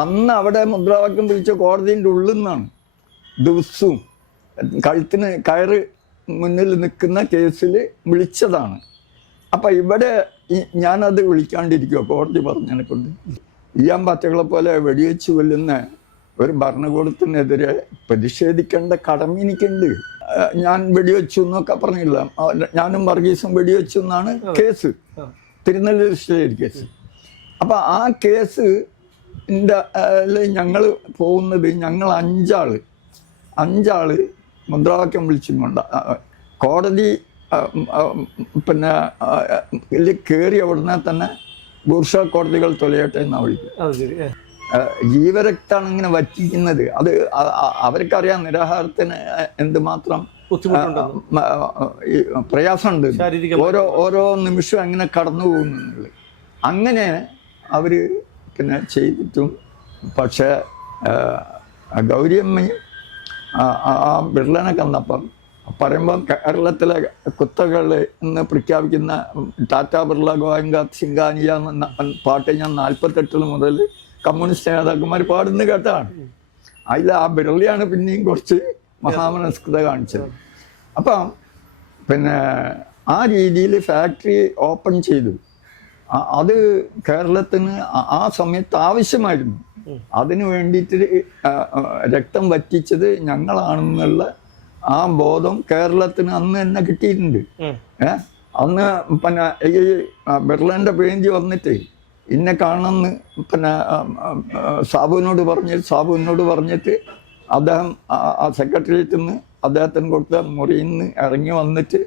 അന്ന് അവിടെ മുദ്രാവാക്യം വിളിച്ച കോടതിൻ്റെ ഉള്ളിൽ നിന്നാണ്. ദിവസവും കഴുത്തിന് കയറ് മുന്നിൽ നിൽക്കുന്ന കേസിൽ വിളിച്ചതാണ്. അപ്പം ഇവിടെ ഞാനത് വിളിക്കാണ്ടിരിക്കുമോ? കോടതി പറഞ്ഞതിനെ കൊണ്ട് ഈയാൻ പാറ്റകളെ പോലെ വെടിവെച്ച് കൊല്ലുന്ന ഒരു ഭരണകൂടത്തിനെതിരെ പ്രതിഷേധിക്കേണ്ട കടമ എനിക്കുണ്ട്. ഞാൻ വെടിവെച്ചു എന്നൊക്കെ പറഞ്ഞില്ല. ഞാനും വർഗീസും വെടിവെച്ചു എന്നാണ് കേസ്, തിരുനെല്ലൂർ സ്റ്റേറ്റ് കേസ്. അപ്പം ആ കേസ് ഞങ്ങൾ പോകുന്നത്, ഞങ്ങൾ അഞ്ചാള് മുദ്രാവാക്യം വിളിച്ചുകൊണ്ട് കോടതി പിന്നെ കയറി ഉടനെ തന്നെ ബൂർഷ കോടതികൾ തൊലയട്ടെ എന്നാണ് വിളിക്കുക. ജീവരക്താണ് ഇങ്ങനെ വറ്റിക്കുന്നത്. അത് അവർക്കറിയാം നിരാഹാരത്തിന് എന്തുമാത്രം പ്രയാസമുണ്ട്, ഓരോ നിമിഷം എങ്ങനെ കടന്നു പോകുന്നുള്ളത്. അങ്ങനെ അവർ പിന്നെ ചെയ്തിട്ടും പക്ഷേ ഗൗരിയമ്മയും ആ ബിർളനെ കന്നപ്പം പറയുമ്പം കേരളത്തിലെ കുത്തകൾ എന്ന് പ്രഖ്യാപിക്കുന്ന ടാറ്റാ ബിർള ഗോയങ്ക സിംഗാനിയ എന്ന പാട്ട് ഞാൻ 48 മുതൽ കമ്മ്യൂണിസ്റ്റ് നേതാക്കന്മാർ പാടുന്ന കേട്ടാണ്. അതിൽ ആ ബിർളയാണ് പിന്നെയും കുറച്ച് മഹാമനസ്കൃത കാണിച്ചത്. അപ്പം പിന്നെ ആ രീതിയിൽ ഫാക്ടറി ഓപ്പൺ ചെയ്തു. അത് കേരളത്തിന് ആ സമയത്ത് ആവശ്യമായിരുന്നു. അതിനു വേണ്ടിയിട്ട് രക്തം വറ്റിച്ചത് ഞങ്ങളാണെന്നുള്ള ആ ബോധം കേരളത്തിന് അന്ന് തന്നെ കിട്ടിയിട്ടുണ്ട്. അന്ന് പിന്നെ ഈ ബിർളന്റെ പേന്തി വന്നിട്ട് ഇന്നെ കാണണമെന്ന് പിന്നെ സാബുവിനോട് പറഞ്ഞിട്ട് അദ്ദേഹം ആ സെക്രട്ടേറിയറ്റിൽ നിന്ന് അദ്ദേഹത്തിന് കൊടുത്ത മുറിയിൽ നിന്ന് ഇറങ്ങി വന്നിട്ട്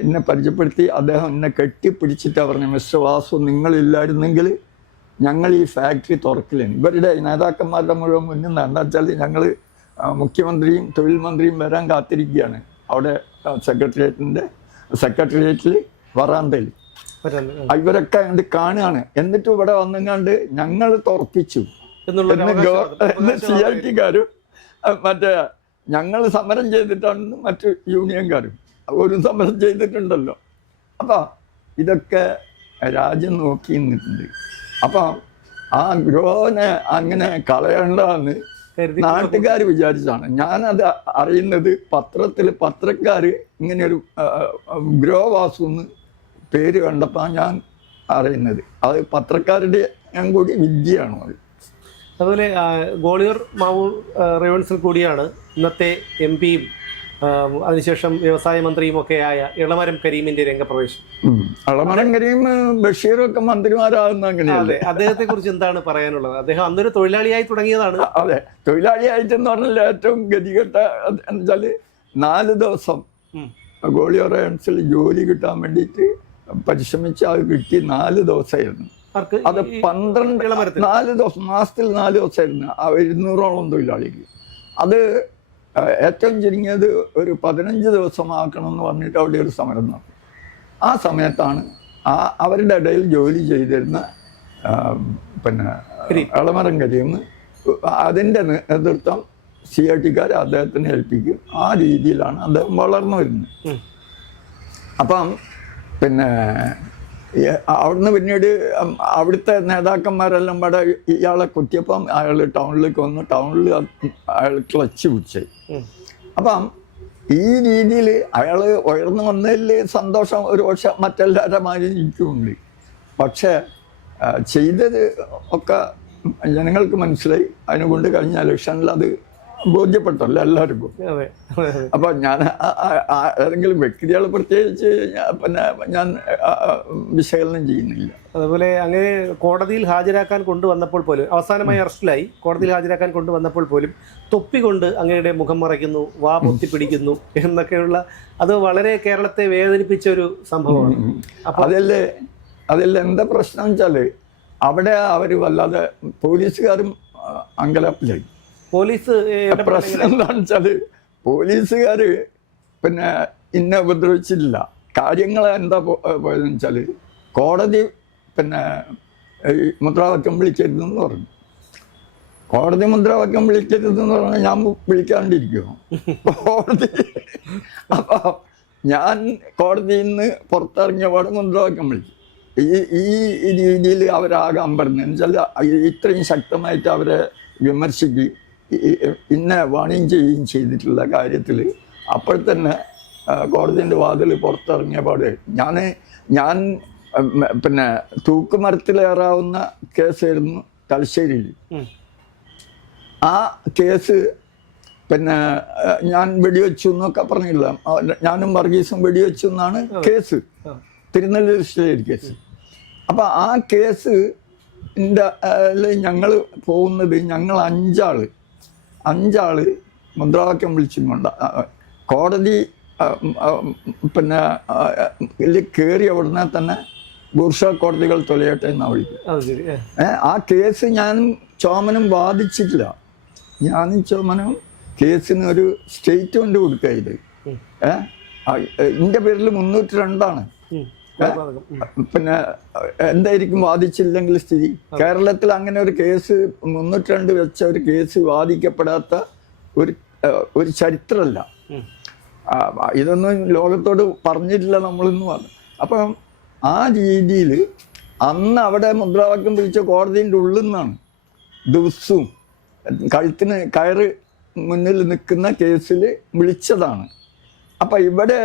എന്നെ പരിചയപ്പെടുത്തി. അദ്ദേഹം എന്നെ കെട്ടിപ്പിടിച്ചിട്ട് പറഞ്ഞു, മിസ്റ്റർ വാസു, നിങ്ങളില്ലായിരുന്നെങ്കിൽ ഞങ്ങൾ ഈ ഫാക്ടറി തുറക്കില്ലേന്. ഇവരുടെ നേതാക്കന്മാരുടെ മുഴുവൻ മുന്നിൽ നിന്ന്. എന്താ വെച്ചാൽ ഞങ്ങൾ മുഖ്യമന്ത്രിയും തൊഴിൽ മന്ത്രിയും വരാൻ കാത്തിരിക്കുകയാണ് അവിടെ സെക്രട്ടേറിയറ്റിൽ വരാന്തയിൽ. ഇവരൊക്കെ കണ്ട് കാണുകയാണ്. എന്നിട്ട് ഇവിടെ വന്നെങ്ങാണ്ട് ഞങ്ങൾ തുറപ്പിച്ചു എന്ന് CIT-കാരും മറ്റേ ഞങ്ങൾ സമരം ചെയ്തിട്ടാണെന്ന് മറ്റു യൂണിയൻകാരും ഒരു സമരം ചെയ്തിട്ടുണ്ടല്ലോ. അപ്പം ഇതൊക്കെ രാജ്യം നോക്കി നിന്നിട്ടുണ്ട്. അപ്പം ആ ഗ്രോനെ അങ്ങനെ കളയണ്ടെന്ന് നാട്ടുകാർ വിചാരിച്ചാണ്. ഞാനത് അറിയുന്നത് പത്രക്കാർ ഇങ്ങനെയൊരു ഗ്രോ വാസു എന്ന് പേര് കണ്ടപ്പോൾ ഞാൻ അറിയുന്നത്. അത് പത്രക്കാരുടെ കൂടി വിദ്യയാണ് അത്. അതുപോലെ ഗോളിയർ മാവൂർ റേവൻസിൽ കൂടിയാണ് ഇന്നത്തെ MP-യും അതിനുശേഷം വ്യവസായ മന്ത്രിയും ഒക്കെ ആയ ഇളമരം കരീമിന്റെ രംഗപ്രവേശം. ഇളമരം കരീം ബഷീറും ഒക്കെ മന്ത്രിമാരാകുന്ന അങ്ങനെയല്ലേ? അദ്ദേഹത്തെ കുറിച്ച് എന്താണ് പറയാനുള്ളത്? അദ്ദേഹം അന്നൊരു തൊഴിലാളിയായി തുടങ്ങിയതാണ്. അതെ, തൊഴിലാളിയായിട്ടെന്ന് പറഞ്ഞാൽ ഏറ്റവും ഗതികെട്ട എന്നുവെച്ചാൽ 4 ദിവസം ഗോളിയർ റേവൻസിൽ ജോലി കിട്ടാൻ വേണ്ടിയിട്ട് പരിശ്രമിച്ച് അത് കിട്ടി. 4 ദിവസമായിരുന്നു അത്. 4 ദിവസം, മാസത്തിൽ 4 ദിവസമായിരുന്നു. 200ഓളം തൊഴിലാളിക്ക്. അത് ഏറ്റവും ചുരുങ്ങിയത് ഒരു 15 ദിവസമാക്കണം എന്ന് പറഞ്ഞിട്ട് അവിടെ ഒരു സമരം നടന്നു. ആ സമയത്താണ് അവരുടെ ഇടയിൽ ജോലി ചെയ്തിരുന്ന പിന്നെ ഇളമരം കരീം അതിൻ്റെ നേതൃത്വം CIT-കാർ അദ്ദേഹത്തിനെ ഏൽപ്പിക്കും. ആ രീതിയിലാണ് അദ്ദേഹം വളർന്നു വരുന്നത്. അപ്പം പിന്നെ അവിടുന്ന് പിന്നീട് അവിടുത്തെ നേതാക്കന്മാരെല്ലാം ഇവിടെ ഇയാളെ കുത്തിയപ്പം അയാൾ ടൗണിലേക്ക് വന്നു. ടൗണിൽ അയാൾ ക്ലച്ച് പിടിച്ചത്. അപ്പം ഈ രീതിയിൽ അയാൾ ഉയർന്നു വന്നതിൽ സന്തോഷം ഒരു പക്ഷെ മറ്റെല്ലാവരുടെ മാതിരി എനിക്കുമുണ്ട്. പക്ഷേ ചെയ്തത് ഒക്കെ ജനങ്ങൾക്ക് മനസ്സിലായി. അതിനെക്കൊണ്ട് കഴിഞ്ഞ ഇലക്ഷനിൽ അത് ബോധ്യപ്പെട്ടല്ലോ എല്ലാവർക്കും. അപ്പം ഞാൻ ഏതെങ്കിലും വ്യക്തികൾ പ്രത്യേകിച്ച് പിന്നെ ഞാൻ വിശകലനം ചെയ്യുന്നില്ല. അതുപോലെ അങ്ങനെ കോടതിയിൽ ഹാജരാക്കാൻ കൊണ്ടുവന്നപ്പോൾ പോലും, അവസാനമായി അറസ്റ്റിലായി കോടതിയിൽ ഹാജരാക്കാൻ കൊണ്ടുവന്നപ്പോൾ പോലും തൊപ്പിക്കൊണ്ട് അങ്ങയുടെ മുഖം മറയ്ക്കുന്നു, വാ പൊത്തിപ്പിടിക്കുന്നു എന്നൊക്കെയുള്ള, അത് വളരെ കേരളത്തെ വേദനിപ്പിച്ച ഒരു സംഭവമാണ്. അപ്പോൾ അതല്ലേ എന്താ പ്രശ്നം വെച്ചാൽ അവിടെ അവർ വല്ലാതെ പോലീസുകാരും അങ്കലാപ്പിലായി. പ്രശ്നം എന്താണെന്ന് വെച്ചാല് പോലീസുകാർ പിന്നെ ഇന്നെ ഉപദ്രവിച്ചില്ല. കാര്യങ്ങൾ എന്താ പോയതെന്ന് വെച്ചാൽ കോടതി പിന്നെ മുദ്രാവാക്യം വിളിക്കരുതെന്ന് പറഞ്ഞു. കോടതി മുദ്രാവാക്യം വിളിക്കരുതെന്ന് പറഞ്ഞാൽ ഞാൻ വിളിക്കാണ്ടിരിക്കുമോ? കോടതി അപ്പോൾ ഞാൻ കോടതിയിൽ നിന്ന് പുറത്തിറങ്ങിയ പാടെ മുദ്രാവാക്യം വിളിച്ചു. ഈ രീതിയിൽ അവരാകെ അമ്പരന്ന് എന്നുവെച്ചാൽ ഇത്രയും ശക്തമായിട്ട് അവരെ വിമർശിക്കുകയും ഇന്നെ വാണിംഗ് ചെയ്യുകയും ചെയ്തിട്ടുള്ള കാര്യത്തിൽ അപ്പോൾ തന്നെ കോടതിൻ്റെ വാതിൽ പുറത്തിറങ്ങിയ പാട് ഞാൻ പിന്നെ തൂക്കുമരത്തിലേറാവുന്ന കേസായിരുന്നു തലശ്ശേരിയിൽ. ആ കേസ് പിന്നെ ഞാൻ വെടിവെച്ചു എന്നൊക്കെ പറഞ്ഞില്ല, ഞാനും വർഗീസും വെടിവെച്ചു എന്നാണ് കേസ്, തിരുനെല്ലൂർ സ്റ്റേറ്റ് കേസ്. അപ്പം ആ കേസ് ഞങ്ങൾ പോകുന്നത്, ഞങ്ങൾ അഞ്ചാള് മുദ്രാവാക്യം വിളിച്ചുകൊണ്ട് കോടതി പിന്നെ കയറിയ ഉടനെ തന്നെ ബൂർഷ കോടതികൾ തൊലയട്ടെ എന്നാണ് വിളിക്കുക. ആ കേസ് ഞാനും ചോമനും വാദിച്ചിട്ടില്ല. ഞാനും ചോമനും കേസിന് ഒരു സ്റ്റേറ്റ്മെന്റ് കൊടുക്കുക. ഇത് എൻ്റെ പേരിൽ 302 പിന്നെ എന്തായിരിക്കും വാദിച്ചില്ലെങ്കിൽ സ്ഥിതി? കേരളത്തിൽ അങ്ങനെ ഒരു കേസ് 302 വെച്ച ഒരു കേസ് വാദിക്കപ്പെടാത്ത ഒരു ചരിത്രമല്ല. ഇതൊന്നും ലോകത്തോട് പറഞ്ഞിട്ടില്ല നമ്മളെന്ന് പറഞ്ഞു. അപ്പം ആ രീതിയിൽ അന്ന് അവിടെ മുദ്രാവാക്യം പിടിച്ച കോടതിൻ്റെ ഉള്ളിൽ നിന്നാണ് ദിവസവും കഴുത്തിന് കയറ് മുന്നിൽ നിൽക്കുന്ന കേസിൽ വിളിച്ചതാണ്. അപ്പം ഇവിടെ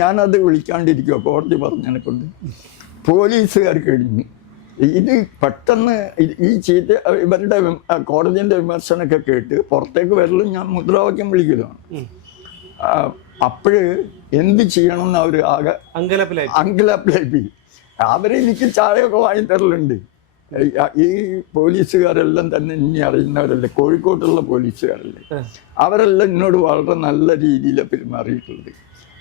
ഞാനത് വിളിക്കാണ്ടിരിക്കുമോ? കോടതി പറഞ്ഞതിനെ കൊണ്ട് പോലീസുകാർ കഴിഞ്ഞു. ഇത് പെട്ടെന്ന് ഈ ഇവരുടെ കോടതിൻ്റെ വിമർശനമൊക്കെ കേട്ട് പുറത്തേക്ക് വരലും ഞാൻ മുദ്രാവാക്യം വിളിക്കലാണ്. അപ്പോഴ് എന്ത് ചെയ്യണമെന്ന് അവർ ആകെ അങ്കലാപ്പിലായി. അവരെനിക്ക് ചായയൊക്കെ വാങ്ങി തരലുണ്ട്. ഈ പോലീസുകാരെല്ലാം തന്നെ ഇനി അറിയുന്നവരല്ലേ, കോഴിക്കോട്ടുള്ള പോലീസുകാരല്ലേ, അവരെല്ലാം എന്നോട് വളരെ നല്ല രീതിയിൽ പെരുമാറിയിട്ടുണ്ട്.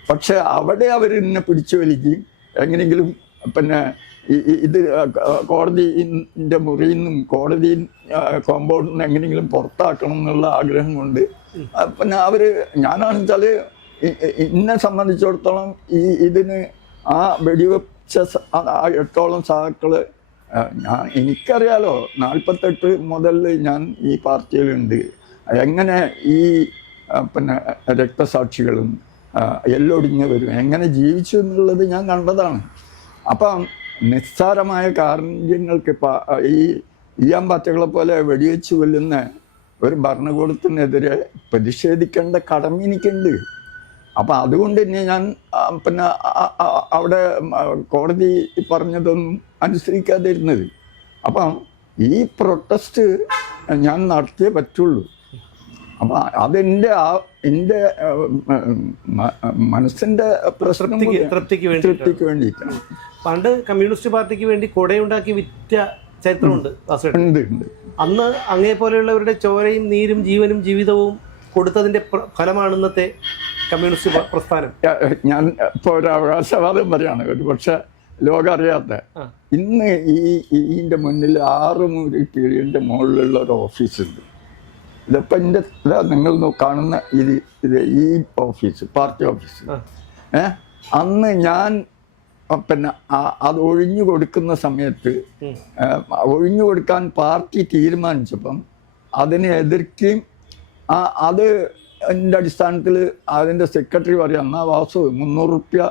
പക്ഷെ അവിടെ അവർ എന്നെ പിടിച്ചു വലിക്കുകയും എങ്ങനെയെങ്കിലും പിന്നെ ഇത് കോടതിൻ്റെ മുറിയിൽ നിന്നും കോടതി കോമ്പൗണ്ടിൽ നിന്ന് എങ്ങനെയെങ്കിലും പുറത്താക്കണം എന്നുള്ള ആഗ്രഹം കൊണ്ട് പിന്നെ ഞാനാണെന്ന് വെച്ചാൽ എന്നെ സംബന്ധിച്ചിടത്തോളം ഇതിന് ആ വെടിവെച്ച 8ഓളം സഹാക്കള് എനിക്കറിയാലോ. 48 മുതൽ ഞാൻ ഈ പാർട്ടിയിലുണ്ട്. എങ്ങനെ ഈ പിന്നെ രക്തസാക്ഷികളും എല്ലൊടിഞ്ഞവരും എങ്ങനെ ജീവിച്ചു എന്നുള്ളത് ഞാൻ കണ്ടതാണ്. അപ്പം നിസ്സാരമായ കാര്യങ്ങൾക്ക് ഈ ഈയാമ്പാറ്റകളെ പോലെ വെടിവെച്ച് കൊല്ലുന്ന ഒരു ഭരണകൂടത്തിനെതിരെ പ്രതിഷേധിക്കേണ്ട കടമ എനിക്കുണ്ട്. അപ്പം അതുകൊണ്ട് തന്നെ ഞാൻ പിന്നെ അവിടെ കോടതി പറഞ്ഞതൊന്നും അനുസരിക്കാതിരുന്നത്. അപ്പം ഈ പ്രൊട്ടസ്റ്റ് ഞാൻ നടത്തിയേ പറ്റുള്ളൂ. അപ്പം അതെൻ്റെ എൻ്റെ മനസ്സിൻ്റെ തൃപ്തിക്ക് വേണ്ടിയിട്ടാണ്. പണ്ട് കമ്മ്യൂണിസ്റ്റ് പാർട്ടിക്ക് വേണ്ടി കൊടയുണ്ടാക്കി വിറ്റ ചരിത്രമുണ്ട്. അന്ന് അങ്ങേ പോലെയുള്ളവരുടെ ചോരയും നീരും ജീവനും ജീവിതവും കൊടുത്തതിന്റെ ഫലമാണ് ഇന്നത്തെ കമ്മ്യൂണിസ്റ്റ് പ്രസ്ഥാനം. ഞാൻ ഇപ്പോൾ ഒരു അവകാശവാദം പറയാണ്, ഒരു പക്ഷെ ലോകം അറിയാത്ത. ഇന്ന് ഇതിൻ്റെ മുന്നിൽ 6 മുറി കീഴിൻ്റെ മുകളിലുള്ള ഒരു ഓഫീസുണ്ട്. ഇതിപ്പോൾ എൻ്റെ നിങ്ങൾ കാണുന്ന ഈ ഓഫീസ് പാർട്ടി ഓഫീസ്. അന്ന് ഞാൻ പിന്നെ അത് ഒഴിഞ്ഞു കൊടുക്കുന്ന സമയത്ത് ഒഴിഞ്ഞു കൊടുക്കാൻ പാർട്ടി തീരുമാനിച്ചപ്പം അതിനെ എതിർക്കുകയും അത് എൻ്റെ അടിസ്ഥാനത്തിൽ അതിൻ്റെ സെക്രട്ടറി പറയാം, എന്നാ വാസു 300 റുപ്യ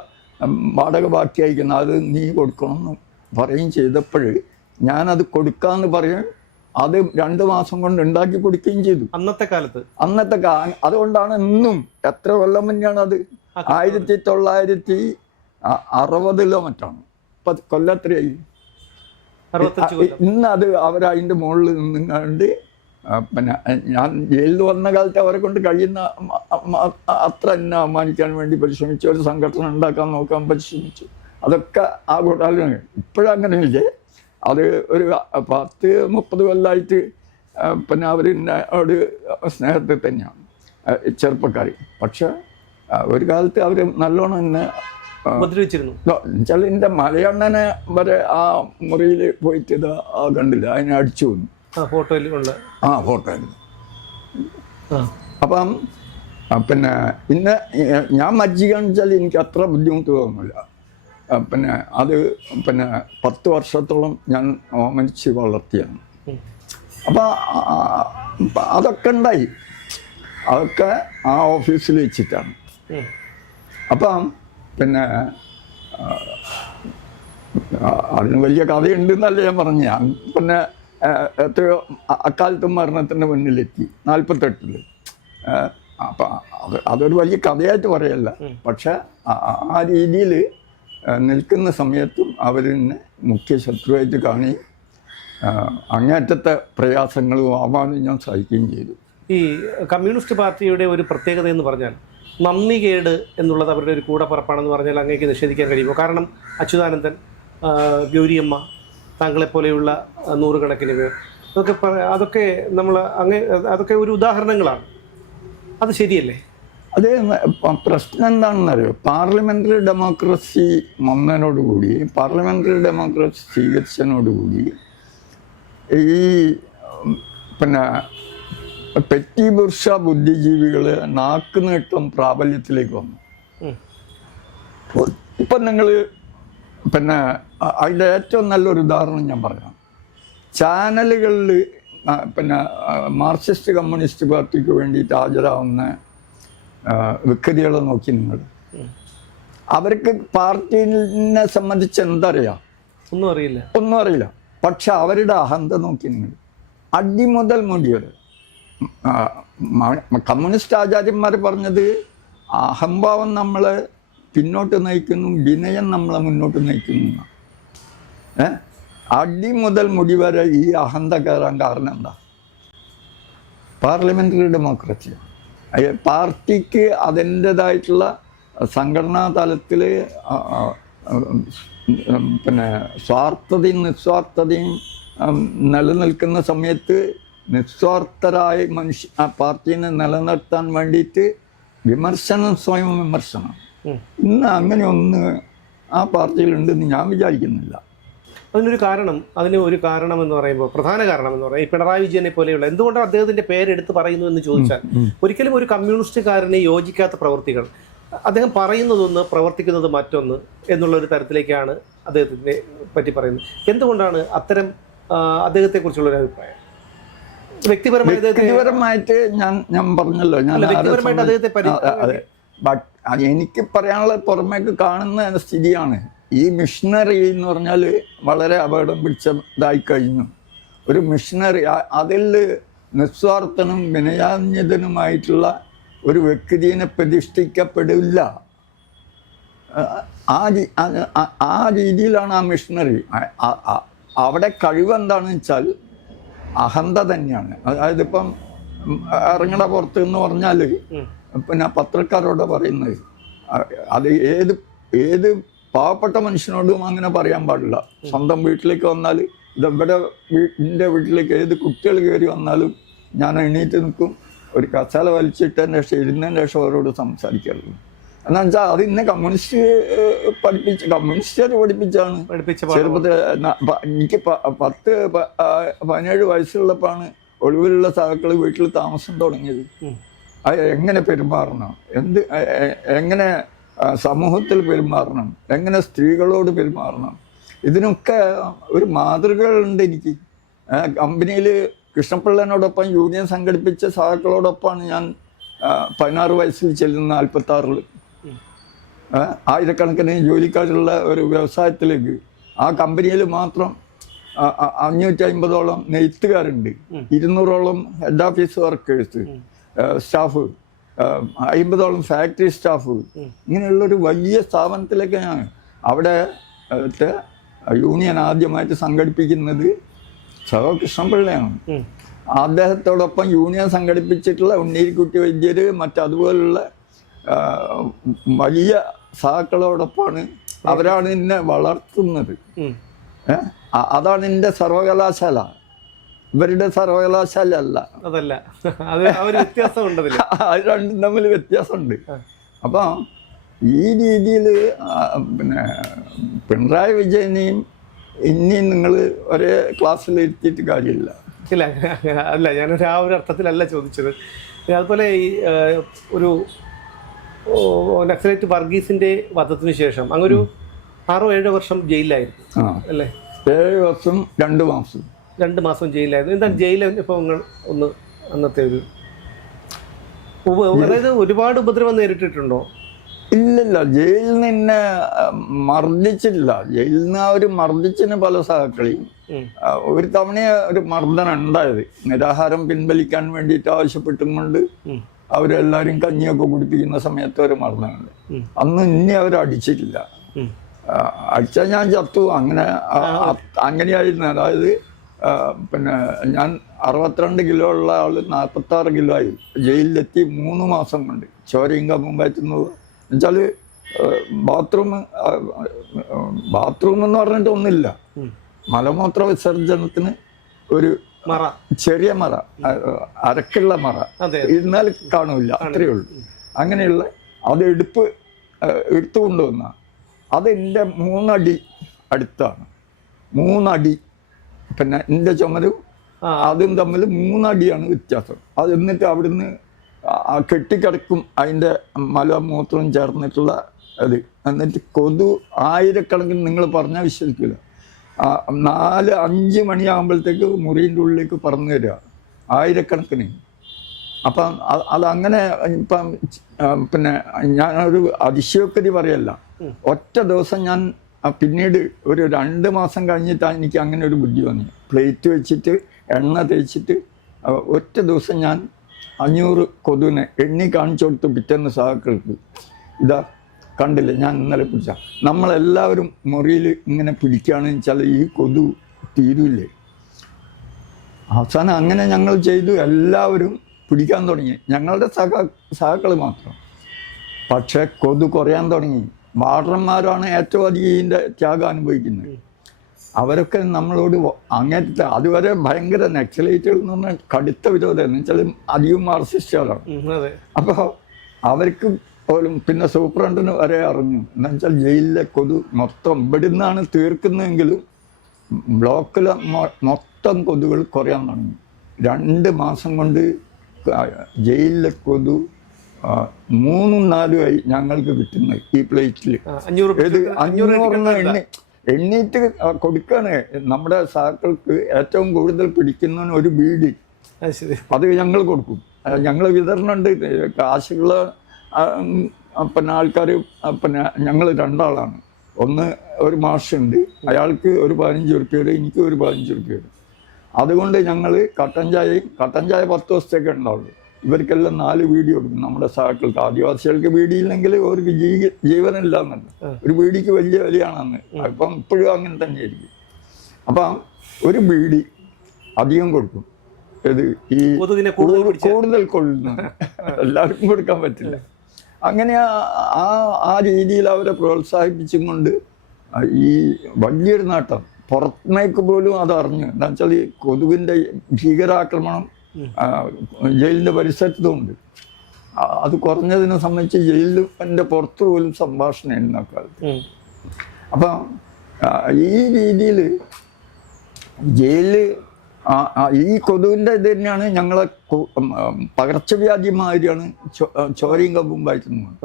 വാടക ബാക്കി അയക്കുന്ന അത് നീ കൊടുക്കണമെന്ന് പറയുകയും ചെയ്തപ്പോൾ ഞാനത് കൊടുക്കാമെന്ന് പറയാൻ അത് 2 മാസം കൊണ്ട് ഉണ്ടാക്കി കൊടുക്കുകയും ചെയ്തു. അന്നത്തെ കാലത്ത് അതുകൊണ്ടാണ് ഇന്നും എത്ര കൊല്ലം മുന്നെയാണ് അത് 1960 മറ്റാണ്. ഇപ്പം കൊല്ലത്രയായി. ഇന്ന് അത് അവരതിൻ്റെ മുകളിൽ നിന്നുകൊണ്ട് പിന്നെ ഞാൻ ജയിലിൽ വന്ന കാലത്ത് അവരെ കൊണ്ട് കഴിയുന്ന അത്ര എന്നെ അപമാനിക്കാൻ വേണ്ടി പരിശ്രമിച്ചു, ഒരു സംഘടന ഉണ്ടാക്കാൻ നോക്കാൻ പരിശ്രമിച്ചു. അതൊക്കെ ആ കൂട്ടാലും ഇപ്പോഴങ്ങനെയില്ലേ. അത് ഒരു 10-30 കൊല്ലമായിട്ട് പിന്നെ അവർ എന്നോട് സ്നേഹത്തിൽ തന്നെയാണ് ചെറുപ്പക്കാർ. പക്ഷെ ഒരു കാലത്ത് അവർ നല്ലോണം എന്നെ വെച്ചാൽ എൻ്റെ മലയണ്ണനെ വരെ ആ മുറിയിൽ പോയിട്ട് ഇത് കണ്ടില്ല, അതിനെ അടിച്ചു വന്നു ഫോട്ടോയിൽ. അപ്പം പിന്നെ ഇന്ന് ഞാൻ മജ്ജികയെന്ന് വെച്ചാൽ എനിക്ക് അത്ര ബുദ്ധിമുട്ട് തോന്നുന്നില്ല. പിന്നെ അത് പിന്നെ 10 വർഷത്തോളം ഞാൻ ഓമനിച്ച് വളർത്തിയാണ്. അപ്പം അതൊക്കെ ഉണ്ടായി, അതൊക്കെ ആ ഓഫീസിൽ വെച്ചിട്ടാണ്. അപ്പം പിന്നെ അതിന് വലിയ കഥയുണ്ടെന്നല്ല ഞാൻ പറഞ്ഞ. പിന്നെ എത്രയോ അക്കാലത്തും മരണത്തിൻ്റെ മുന്നിലെത്തി 48-ൽ. അപ്പം അതൊരു വലിയ കഥയായിട്ട് പറയല്ല. പക്ഷെ ആ രീതിയിൽ നിൽക്കുന്ന സമയത്തും അവരെന്നെ മുഖ്യ ശത്രുവായിട്ട് കാണുകയും അങ്ങേറ്റത്തെ പ്രയാസങ്ങളും ആവാനും ഞാൻ സഹിക്കുകയും ചെയ്തു. ഈ കമ്മ്യൂണിസ്റ്റ് പാർട്ടിയുടെ ഒരു പ്രത്യേകത എന്ന് പറഞ്ഞാൽ നന്ദികേട് എന്നുള്ളത് അവരുടെ ഒരു കൂടപ്പറപ്പാണെന്ന് പറഞ്ഞാൽ അങ്ങേക്ക് നിഷേധിക്കാൻ കഴിയുമോ? കാരണം അച്യുതാനന്ദൻ, ഗൗരിയമ്മ, താങ്കളെപ്പോലെയുള്ള നൂറുകണക്കിന് പേർ, അതൊക്കെ അതൊക്കെ ഒരു ഉദാഹരണങ്ങളാണ്. അത് ശരിയല്ലേ? അത് പ്രശ്നം എന്താണെന്നറിയോ? പാർലമെൻ്ററി ഡെമോക്രസി വന്നതിനോടുകൂടി, പാർലമെൻ്ററി ഡെമോക്രസി സ്വീകരിച്ചതിനോടുകൂടി ഈ പിന്നെ പെറ്റി ബുർഷ ബുദ്ധിജീവികൾ നാക്കുനീട്ടം പ്രാബല്യത്തിലേക്ക് വന്നു. ഇപ്പം നിങ്ങൾ പിന്നെ അതിൻ്റെ ഏറ്റവും നല്ലൊരു ഉദാഹരണം ഞാൻ പറയാം. ചാനലുകളിൽ പിന്നെ മാർക്സിസ്റ്റ് കമ്മ്യൂണിസ്റ്റ് പാർട്ടിക്ക് വേണ്ടിയിട്ട് ഹാജരാവുന്ന വ്യക്തികളെ നോക്കി നിങ്ങൾ, അവർക്ക് പാർട്ടിനെ സംബന്ധിച്ച് എന്തറിയാം? ഒന്നും അറിയില്ല, ഒന്നും അറിയില്ല. പക്ഷെ അവരുടെ അഹന്ത നോക്കി നിങ്ങൾ, അടി മുതൽ മുടി വരെ. കമ്മ്യൂണിസ്റ്റ് ആചാര്യന്മാർ പറഞ്ഞത് അഹംഭാവം നമ്മളെ പിന്നോട്ട് നയിക്കുന്നു, വിനയം നമ്മളെ മുന്നോട്ട് നയിക്കുന്നു. അടി മുതൽ മുടി വരെ ഈ അഹന്ത കയറാൻ കാരണം എന്താ? Parliamentary democracy. പാർട്ടിക്ക് അതിൻ്റെതായിട്ടുള്ള സംഘടനാ തലത്തിൽ പിന്നെ സ്വാർത്ഥതയും നിസ്വാർത്ഥതയും നിലനിൽക്കുന്ന സമയത്ത് നിസ്വാർത്ഥരായ പാർട്ടീനെ നിലനിർത്താൻ വേണ്ടിയിട്ട് വിമർശനം, സ്വയം വിമർശനം. ഇന്ന് അങ്ങനെ ഒന്ന് ആ പാർട്ടിയിലുണ്ടെന്ന് ഞാൻ വിചാരിക്കുന്നില്ല. അതിന് ഒരു കാരണം എന്ന് പറയുമ്പോൾ, പ്രധാന കാരണം എന്ന് പറയുന്നത് ഈ പിണറായി വിജയനെ പോലെയുള്ള, എന്തുകൊണ്ടാണ് അദ്ദേഹത്തിന്റെ പേരെടുത്ത് പറയുന്നു എന്ന് ചോദിച്ചാൽ, ഒരിക്കലും ഒരു കമ്മ്യൂണിസ്റ്റുകാരനെ യോജിക്കാത്ത പ്രവൃത്തികൾ അദ്ദേഹം പറയുന്നതൊന്ന്, പ്രവർത്തിക്കുന്നത് മറ്റൊന്ന് എന്നുള്ളൊരു തരത്തിലേക്കാണ് അദ്ദേഹത്തിനെ പറ്റി പറയുന്നത്. എന്തുകൊണ്ടാണ് അത്തരം അദ്ദേഹത്തെക്കുറിച്ചുള്ളൊരു അഭിപ്രായം? വ്യക്തിപരമായിട്ട് ഞാൻ പറഞ്ഞല്ലോ, ഞാൻ വ്യക്തിപരമായിട്ട് അദ്ദേഹത്തെ ബട്ട് എനിക്ക് പറയാനുള്ള പുറമേക്ക് കാണുന്ന സ്ഥിതിയാണ്. ഈ മിഷണറി എന്ന് പറഞ്ഞാൽ വളരെ അപകടം പിടിച്ചതായി കഴിഞ്ഞു. ഒരു മിഷണറി അതിൽ നിസ്വാർത്ഥനും വിനയാന്യതനുമായിട്ടുള്ള ഒരു വ്യക്തിയെ പ്രതിഷ്ഠിക്കപ്പെടില്ല. ആ രീതിയിലാണ് ആ മിഷണറി. അവിടെ കഴിവെന്താണെന്ന് വെച്ചാൽ അഹന്ത തന്നെയാണ്. അതായത് ഇപ്പം ഇറങ്ങണ പുറത്ത് എന്ന് പറഞ്ഞാൽ പിന്നെ പത്രക്കാരോട് പറയുന്നത്, അത് ഏത് പാവപ്പെട്ട മനുഷ്യനോടും അങ്ങനെ പറയാൻ പാടില്ല. സ്വന്തം വീട്ടിലേക്ക് വന്നാൽ, ഇതെവിടെ എൻ്റെ വീട്ടിലേക്ക് ഏത് കുട്ടികൾ കയറി വന്നാലും ഞാൻ എണീറ്റ് നിൽക്കും, ഒരു കസാല വലിച്ചിട്ടതിന് ശേഷം ഇരുന്നതിന് ശേഷം അവരോട് സംസാരിക്കാറുള്ളൂ. എന്താ വെച്ചാൽ അത് ഇന്നെ കമ്മ്യൂണിസ്റ്റുകാർ പഠിപ്പിച്ചാണ്. ചെറുപ്പത്തിൽ എനിക്ക് 10-17 വയസ്സുള്ളപ്പോഴാണ് ഒളിവിലുള്ള സഹാക്കൾ വീട്ടിൽ താമസം തുടങ്ങിയത്. അത് എങ്ങനെ പെരുമാറണം, എങ്ങനെ സമൂഹത്തിൽ പെരുമാറണം, എങ്ങനെ സ്ത്രീകളോട് പെരുമാറണം, ഇതിനൊക്കെ ഒരു മാതൃകകളുണ്ട് എനിക്ക്. കമ്പനിയിൽ കൃഷ്ണപിള്ളനോടൊപ്പം യൂണിയൻ സംഘടിപ്പിച്ച സഹാക്കളോടൊപ്പമാണ് ഞാൻ 16 വയസ്സിൽ ചെല്ലുന്ന 46-ൽ ആയിരക്കണക്കിന് ജോലിക്കാരുള്ള ഒരു വ്യവസായത്തിലേക്ക്. ആ കമ്പനിയിൽ മാത്രം 550ഓളം നെയ്ത്തുകാരുണ്ട്, 200ഓളം ഹെഡ് ഓഫീസ് വർക്കേഴ്സ് സ്റ്റാഫ്, 50ഓളം ഫാക്ടറി സ്റ്റാഫ്. ഇങ്ങനെയുള്ളൊരു വലിയ സ്ഥാപനത്തിലേക്ക് ഞാൻ അവിടെ യൂണിയൻ ആദ്യമായിട്ട് സംഘടിപ്പിക്കുന്നത് കൃഷ്ണപിള്ളയാണ്. അദ്ദേഹത്തോടൊപ്പം യൂണിയൻ സംഘടിപ്പിച്ചിട്ടുള്ള ഉണ്ണീരിക്കുട്ടി വൈദ്യർ, മറ്റതുപോലുള്ള വലിയ സഹാക്കളോടൊപ്പമാണ്. അവരാണ് എന്നെ വളർത്തുന്നത്. അതാണ് എൻ്റെ സർവകലാശാല. ഇവരുടെ സർവകലാശാല അല്ല. അതല്ല, അത് രണ്ടും തമ്മിൽ വ്യത്യാസമുണ്ട്. അപ്പം ഈ രീതിയിൽ പിന്നെ പിണറായി വിജയനെയും ഇനിയും നിങ്ങൾ ഒരേ ക്ലാസ്സിൽ ഇരുത്തിയിട്ട് കാര്യമില്ല. ഇല്ല, അല്ല, ഞാനൊരു ആ ഒരു അർത്ഥത്തിലല്ല ചോദിച്ചത്. അതുപോലെ ഈ ഒരു നക്സലൈറ്റ് വർഗീസിന്റെ വധത്തിന് ശേഷം അങ്ങൊരു 6-7 വർഷം ജയിലിലായിരുന്നു അല്ലേ? 7 വർഷം 2 മാസം ജയിലിലായിരുന്നു. എന്താണ് ജയിലനുഭവങ്ങൾ ഒന്ന് അന്നത്തെ ഒരു, അതായത് ഒരുപാട് ഉപദ്രവം നേരിട്ടിട്ടുണ്ടോ? ഇല്ലില്ല, ജയിലിൽ നിന്ന് എന്നെ മർദ്ദിച്ചില്ല. ജയിലിൽ നിന്ന് അവർ മർദ്ദിച്ചിന് പല സഹാക്കളെയും. ഒരു തവണ ഒരു മർദ്ദനം ഉണ്ടായത്, നിരാഹാരം പിൻവലിക്കാൻ വേണ്ടിയിട്ട് ആവശ്യപ്പെട്ടും കൊണ്ട് അവരെല്ലാവരും കഞ്ഞിയൊക്കെ കുടിപ്പിക്കുന്ന സമയത്ത് ഒരു മർദ്ദനമുണ്ട്. അന്ന് ഇനി അവരടിച്ചിട്ടില്ല. അടിച്ചാൽ ഞാൻ ചത്തു. അങ്ങനെയായിരുന്നു. അതായത് പിന്നെ ഞാൻ 62 കിലോ ഉള്ള ആള് 46 കിലോ ആയി. ജയിലിലെത്തി 3 മാസം കൊണ്ട് ചോരയും കമ്പും പറ്റുന്നത് എന്നുവെച്ചാൽ ബാത്റൂം എന്ന് പറഞ്ഞിട്ട് ഒന്നുമില്ല. മലമൂത്ര വിസർജനത്തിന് ഒരു ചെറിയ മറ, അരക്കുള്ള മറ ഇരുന്നാൽ കാണൂല, അത്രയേ ഉള്ളൂ. അങ്ങനെയുള്ള അത് എടുത്തു കൊണ്ടുവന്ന അത് എൻ്റെ 3 അടി അടുത്താണ്. 3 അടി. പിന്നെ എൻ്റെ ചുമരും അതും തമ്മിൽ 3 അടിയാണ് വ്യത്യാസം. അത് എന്നിട്ട് അവിടുന്ന് കെട്ടിക്കിടക്കും അതിൻ്റെ മലമൂത്രവും ചേർന്നിട്ടുള്ള അത്. എന്നിട്ട് കൊതു ആയിരക്കണക്കിന്, നിങ്ങൾ പറഞ്ഞാൽ വിശ്വസിക്കില്ല, 4-5 മണിയാകുമ്പോഴത്തേക്ക് മുറിൻ്റെ ഉള്ളിലേക്ക് പറന്നു തരിക ആയിരക്കണക്കിന്. അപ്പം അതങ്ങനെ. ഇപ്പം പിന്നെ ഞാനൊരു അതിശയോക്തി പറയല്ല, ഒറ്റ ദിവസം ഞാൻ പിന്നീട് ഒരു 2 മാസം കഴിഞ്ഞിട്ടാണ് എനിക്ക് അങ്ങനെ ഒരു ബുദ്ധി വന്നു. പ്ലേറ്റ് വെച്ചിട്ട് എണ്ണ തേച്ചിട്ട് ഒറ്റ ദിവസം ഞാൻ 500 കൊതുവിനെ എണ്ണി കാണിച്ചു കൊടുത്തു പിറ്റേന്ന് സഹാക്കൾക്ക്. ഇതാ കണ്ടില്ലേ, ഞാൻ ഇന്നലെ പിടിച്ച. നമ്മളെല്ലാവരും മുറിയിൽ ഇങ്ങനെ പിടിക്കുകയാണെന്ന് വെച്ചാൽ ഈ കൊതു തീരൂല്ലേ. അവസാനം അങ്ങനെ ഞങ്ങൾ ചെയ്തു. എല്ലാവരും പിടിക്കാൻ തുടങ്ങി, ഞങ്ങളുടെ സഹാക്കൾ മാത്രം. പക്ഷെ കൊതു കുറയാൻ തുടങ്ങി. വാർഡന്മാരാണ് ഏറ്റവും അധികം ഇതിൻ്റെ ത്യാഗം അനുഭവിക്കുന്നത്. അവരൊക്കെ നമ്മളോട് അങ്ങനത്തെ അതുവരെ ഭയങ്കര നക്സലൈറ്റുകൾ എന്ന് പറഞ്ഞാൽ കടുത്ത വിരോധം എന്ന് വെച്ചാൽ അധികം മാർക്സിസ്റ്റുകളാണ്. അപ്പോൾ അവർക്ക് പോലും പിന്നെ സൂപ്രണ്ടിന് വരെ അറിഞ്ഞു. എന്താ വെച്ചാൽ ജയിലിലെ കൊതു മൊത്തം ഇവിടുന്നാണ് തീർക്കുന്നതെങ്കിലും ബ്ലോക്കിലെ മൊത്തം കൊതുകൾ കുറയാൻ തുടങ്ങി. 2 മാസം കൊണ്ട് ജയിലിലെ കൊതു 3-4 ആയി ഞങ്ങൾക്ക് കിട്ടുന്നത് ഈ പ്ലേറ്റിൽ. 500 എണ്ണീറ്റ് കൊടുക്കാണ്. നമ്മുടെ സാക്കൾക്ക് ഏറ്റവും കൂടുതൽ പിടിക്കുന്നതിന് ഒരു ബീഡി, അത് ഞങ്ങൾ കൊടുക്കും. ഞങ്ങൾ വിതരണമുണ്ട്. കാശുള്ള പിന്നെ ആൾക്കാർ പിന്നെ ഞങ്ങൾ 2 ആളാണ്. ഒന്ന് ഒരു മാഷുണ്ട്, അയാൾക്ക് ഒരു 15 ഉറുപ്പിക, എനിക്ക് ഒരു 15 ഉറുപ്പിക. അതുകൊണ്ട് ഞങ്ങൾ കട്ടൻ ചായ 10 ദിവസത്തേക്ക് ഉണ്ടാവുള്ളൂ. ഇവർക്കെല്ലാം 4 ബീഡി കൊടുക്കും നമ്മുടെ സഹാക്കൾക്ക്. ആദിവാസികൾക്ക് ബീഡിയില്ലെങ്കിൽ അവർക്ക് ജീവനില്ല എന്നല്ല, ഒരു ബീഡിക്ക് വലിയ വിലയാണെന്ന്. അപ്പം ഇപ്പോഴും അങ്ങനെ തന്നെയായിരിക്കും. അപ്പം ഒരു ബീഡി അധികം കൊടുക്കും. ഇത് ഈ കൂടുതൽ കൊള്ളുന്ന എല്ലാവർക്കും കൊടുക്കാൻ പറ്റില്ല. അങ്ങനെ ആ രീതിയിൽ അവരെ പ്രോത്സാഹിപ്പിച്ചും കൊണ്ട് ഈ വലിയൊരു നേട്ടം പുറമേക്ക് പോലും അതറിഞ്ഞു. എന്താ വെച്ചാൽ ഈ കൊതുകിൻ്റെ ഭീകരാക്രമണം ജയിലിൻ്റെ പരിസരത്തുമുണ്ട്. അത് കുറഞ്ഞതിനെ സംബന്ധിച്ച് ജയിലിൻ്റെ പുറത്ത് പോലും സംഭാഷണം ആയിരുന്നു അക്കാലത്ത്. അപ്പം ഈ രീതിയിൽ ജയിലിൽ ഈ കൊതുവിൻ്റെ ഇത് തന്നെയാണ് ഞങ്ങളെ പകർച്ചവ്യാധി മാതിരിയാണ് ചോരയും കമ്പും വായിക്കുന്നത്.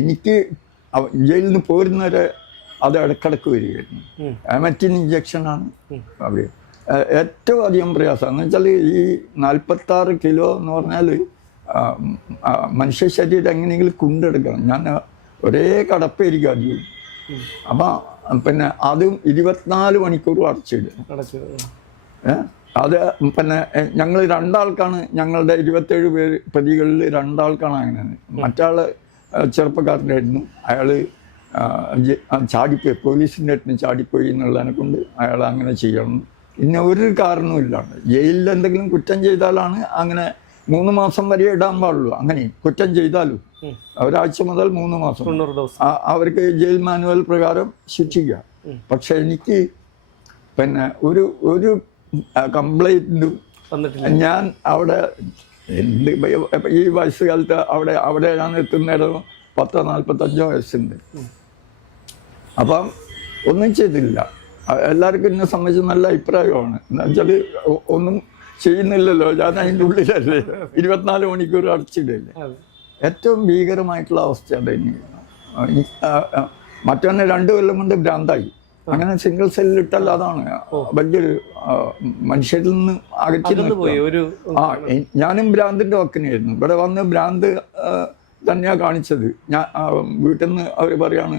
എനിക്ക് ജയിലിൽ നിന്ന് പോരുന്നവരെ അത് ഇടക്കിടക്ക് വരികയായിരുന്നു. ആമറ്റിൻ ഇഞ്ചക്ഷനാണ് അവർ ഏറ്റവും അധികം പ്രയാസം. എന്ന് വെച്ചാൽ ഈ 46 കിലോ എന്ന് പറഞ്ഞാൽ മനുഷ്യ ശരീരം എങ്ങനെയെങ്കിലും കൊണ്ടെടുക്കണം. ഞാൻ ഒരേ കടപ്പായിരിക്കും അധികം. അപ്പം പിന്നെ അതും 24 മണിക്കൂർ അടച്ചിടും. അത് പിന്നെ ഞങ്ങൾ 2 ആൾക്കാണ്, ഞങ്ങളുടെ 27 പേര് പ്രതികളിൽ 2 ആൾക്കാണ് അങ്ങനെ. മറ്റാൾ ചെറുപ്പക്കാരൻ്റെ ആയിരുന്നു. അയാൾ ചാടിപ്പോയി, പോലീസിൻ്റെ അടുത്ത് ചാടിപ്പോയി എന്നുള്ളതിനെ കൊണ്ട് അയാൾ അങ്ങനെ ചെയ്യണം. പിന്നെ ഒരു കാരണവുമില്ലാണ്. ജയിലിൽ എന്തെങ്കിലും കുറ്റം ചെയ്താലാണ് അങ്ങനെ 3 മാസം വരെ ഇടാൻ പാടുള്ളൂ. അങ്ങനെ കുറ്റം ചെയ്താലും ഒരാഴ്ച മുതൽ 3 മാസം അവർക്ക് ജയിൽ മാനുവൽ പ്രകാരം ശിക്ഷിക്കുക. പക്ഷെ എനിക്ക് പിന്നെ ഒരു കംപ്ലൈൻറ്റും ഞാൻ അവിടെ ഈ വയസ്സുകാലത്ത് അവിടെ ഞാൻ എത്തുന്നേരം 40-45 വയസ്സുണ്ട്. അപ്പം ഒന്നും ചെയ്തില്ല. എല്ലാവർക്കും എന്നെ സംബന്ധിച്ച് നല്ല അഭിപ്രായമാണ്. എന്താ വെച്ചാൽ ഒന്നും ചെയ്യുന്നില്ലല്ലോ, ഞാൻ അതിൻ്റെ ഉള്ളിലല്ലേ, 24 മണിക്കൂർ അടച്ചിടല്ലേ. ഏറ്റവും ഭീകരമായിട്ടുള്ള അവസ്ഥ അത് തന്നെയാണ്. മറ്റൊന്ന് 2 കൊല്ലം കൊണ്ട് ഭ്രാന്തായി. അങ്ങനെ സിംഗിൾ സെല്ലിട്ടാൽ അതാണ് വലിയൊരു മനുഷ്യരിൽ നിന്ന് അകറ്റി. ഞാനും ഭ്രാന്തിൻ്റെ വക്കിനായിരുന്നു. ഇവിടെ വന്ന് ഭ്രാന്ത് തന്നെയാണ് കാണിച്ചത്. ഞാൻ വീട്ടിൽ നിന്ന് അവർ പറയാണ്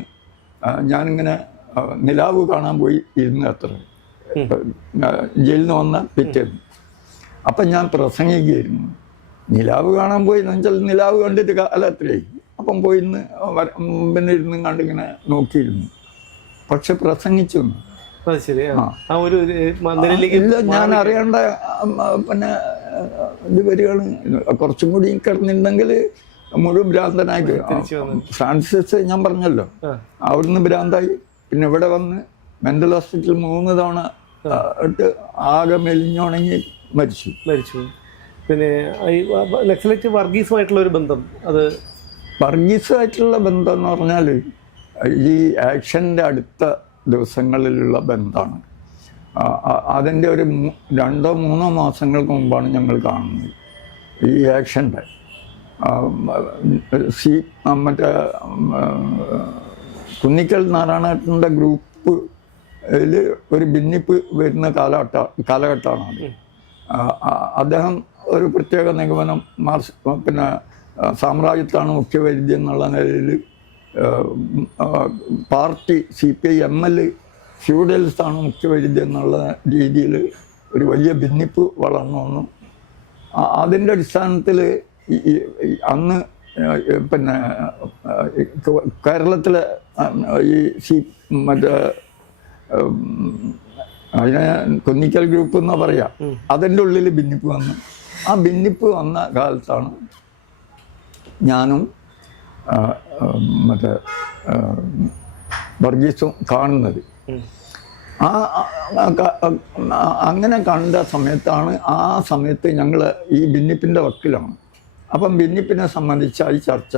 ഞാനിങ്ങനെ നിലാവ് കാണാൻ പോയി ഇരുന്ന് അത്ര ജയിലിൽ നിന്ന് വന്ന പിറ്റേന്ന്. അപ്പം ഞാൻ പ്രസംഗിക്കുകയായിരുന്നു. നിലാവ് കാണാൻ പോയി എന്ന് വെച്ചാൽ നിലാവ് കണ്ടിട്ട് കാലത്രയായി. അപ്പം പോയി ഇന്ന് പിന്നെ ഇരുന്നും കണ്ടിങ്ങനെ നോക്കിയിരുന്നു. പക്ഷെ പ്രസംഗിച്ചു. ഇല്ല, ഞാൻ അറിയേണ്ട പിന്നെ ഇത് വരികയാണ്. കുറച്ചും കൂടി കിടന്നിട്ടുണ്ടെങ്കിൽ മുഴുവൻ ഭ്രാന്തനായി. ഫ്രാൻസിസ് ഞാൻ പറഞ്ഞല്ലോ, അവിടുന്ന് ഭ്രാന്തായി. പിന്നെ ഇവിടെ വന്ന് മെന്റൽ ഹോസ്പിറ്റൽ 3 തവണ ഇട്ട് ആകെ മെലിഞ്ഞുണങ്ങി മരിച്ചു. പിന്നെ നക്സലൈറ്റ് വർഗീസുമായിട്ടുള്ള ഒരു ബന്ധം, അത് വർഗീസുമായിട്ടുള്ള ബന്ധം എന്ന് പറഞ്ഞാൽ ഈ ആക്ഷൻ്റെ അടുത്ത ദിവസങ്ങളിലുള്ള ബന്ധമാണ്. അതിൻ്റെ ഒരു 2-3 മാസങ്ങൾക്ക് മുമ്പാണ് ഞങ്ങൾ കാണുന്നത് ഈ ആക്ഷൻ്റെ. മറ്റേ കുന്നിക്കൽ നാരായണേട്ടൻ്റെ ഗ്രൂപ്പിൽ ഒരു ഭിന്നിപ്പ് വരുന്ന കാലഘട്ടമാണ് അത്. അദ്ദേഹം ഒരു പ്രത്യേക നിഗമനം പിന്നെ സാമ്രാജ്യത്താണ് മുഖ്യവൈദ്യം എന്നുള്ള നിലയിൽ പാർട്ടി CPI-ML ഫ്യൂഡൽസാണ് മുഖ്യവൈദ്യം എന്നുള്ള രീതിയിൽ ഒരു വലിയ ഭിന്നിപ്പ് വളർന്നു. അതിൻ്റെ അടിസ്ഥാനത്തിൽ അന്ന് പിന്നെ കേരളത്തിലെ ഈ മറ്റേ അതിനെ കുന്നിക്കൽ ഗ്രൂപ്പ് എന്നാ പറയാ, അതിൻ്റെ ഉള്ളിൽ ഭിന്നിപ്പ് വന്നു. ആ ഭിന്നിപ്പ് വന്ന കാലത്താണ് ഞാനും മറ്റേ വർഗീസും കാണുന്നത്. അങ്ങനെ കണ്ട സമയത്താണ്, ആ സമയത്ത് ഞങ്ങൾ ഈ ഭിന്നിപ്പിൻ്റെ വക്കിലാണ്. അപ്പം ഭിന്നിപ്പിനെ സംബന്ധിച്ച ഈ ചർച്ച,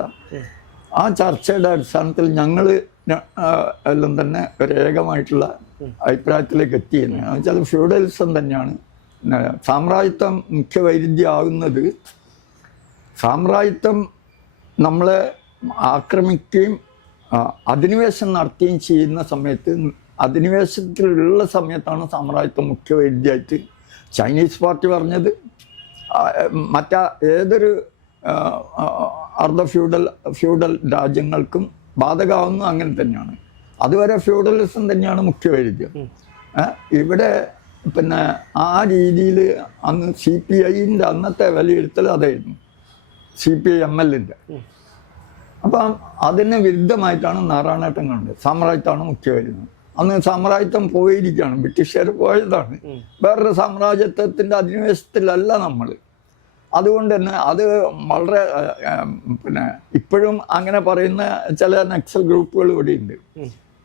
ആ ചർച്ചയുടെ അടിസ്ഥാനത്തിൽ ഞങ്ങൾ എല്ലാം തന്നെ ഒരു ഏകമായിട്ടുള്ള അഭിപ്രായത്തിലേക്ക് എത്തിയെന്ന് വെച്ചാൽ ഫ്യൂഡലിസം തന്നെയാണ് സാമ്രാജ്യത്വം മുഖ്യവൈരുദ്ധ്യമാകുന്നത്. സാമ്രാജ്യത്വം നമ്മളെ ആക്രമിക്കുകയും അധിനിവേശം നടത്തുകയും ചെയ്യുന്ന സമയത്ത്, അധിനിവേശത്തിലുള്ള സമയത്താണ് സാമ്രാജ്യത്വം മുഖ്യവൈരുദ്ധ്യമായിട്ട് ചൈനീസ് പാർട്ടി പറഞ്ഞത്. ഏതൊരു ഫ്യൂഡൽ രാജ്യങ്ങൾക്കും ബാധകമാവുന്ന അങ്ങനെ തന്നെയാണ്. അതുവരെ ഫ്യൂഡലിസം തന്നെയാണ് മുഖ്യവൈരുദ്ധ്യം. ഇവിടെ പിന്നെ ആ രീതിയിൽ അന്ന് CPI-ൻ്റെ അന്നത്തെ വിലയിരുത്തൽ അതായിരുന്നു, CPI-ML-ൻ്റെ. അപ്പം അതിന് വിരുദ്ധമായിട്ടാണ് നാരായണേട്ടൻ കണ്ടത് സാമ്രാജ്യത്വമാണ് മുഖ്യവൈരുദ്ധ്യം. അന്ന് സാമ്രാജ്യത്വം പോയിരിക്കുകയാണ്, ബ്രിട്ടീഷുകാർ പോയതാണ്. വേറൊരു സാമ്രാജ്യത്വത്തിൻ്റെ അധിനിവേശത്തിലല്ല നമ്മൾ. അതുകൊണ്ട് തന്നെ അത് വളരെ പിന്നെ ഇപ്പോഴും അങ്ങനെ പറയുന്ന ചില നക്സൽ ഗ്രൂപ്പുകൾ ഇവിടെയുണ്ട്.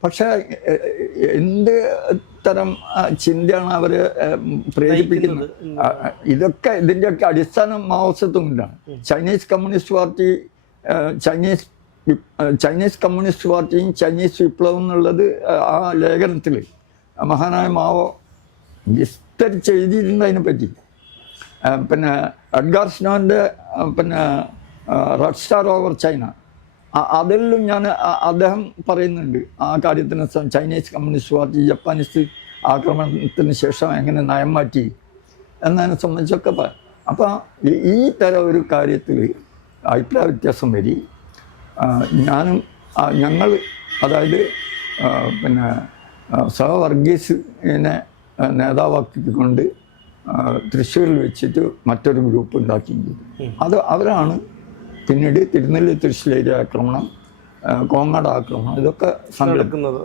പക്ഷെ എന്ത് തരം ചിന്തയാണ് അവർ പ്രേരിപ്പിക്കുന്നത്? ഇതിൻ്റെയൊക്കെ അടിസ്ഥാനം മാവോസത്തുമില്ലാണ്. ചൈനീസ് കമ്മ്യൂണിസ്റ്റ് പാർട്ടിയും ചൈനീസ് വിപ്ലവം എന്നുള്ളത് ആ ലേഖനത്തിൽ മഹാനായ മാവോ വിസ്തരിച്ച് എഴുതിയിട്ടുണ്ട് അതിനെപ്പറ്റി. പിന്നെ എഡ്ഗാർ സ്നോൻ്റെ പിന്നെ റെഡ് സ്റ്റാർ ഓവർ ചൈന, അതിലും അദ്ദേഹം പറയുന്നുണ്ട് ആ കാര്യത്തിന്. ചൈനീസ് കമ്മ്യൂണിസ്റ്റ് പാർട്ടി ജപ്പാനീസ് ആക്രമണത്തിന് ശേഷം എങ്ങനെ നയം മാറ്റി എന്നതിനെ സംബന്ധിച്ചൊക്കെ അപ്പം ഈ തരം ഒരു കാര്യത്തിൽ അഭിപ്രായ വ്യത്യാസം വരി. ഞങ്ങൾ അതായത് പിന്നെ വർഗീസിനെ നേതാവാക്കിക്കൊണ്ട് തൃശ്ശൂരിൽ വെച്ചിട്ട് മറ്റൊരു ഗ്രൂപ്പ് ഉണ്ടാക്കിയത്. അവരാണ് പിന്നീട് തിരുനെല്ലി തൃശ്ശൂരേരി ആക്രമണം, കോങ്ങാട് ആക്രമണം ഇതൊക്കെ നടക്കുന്നത്.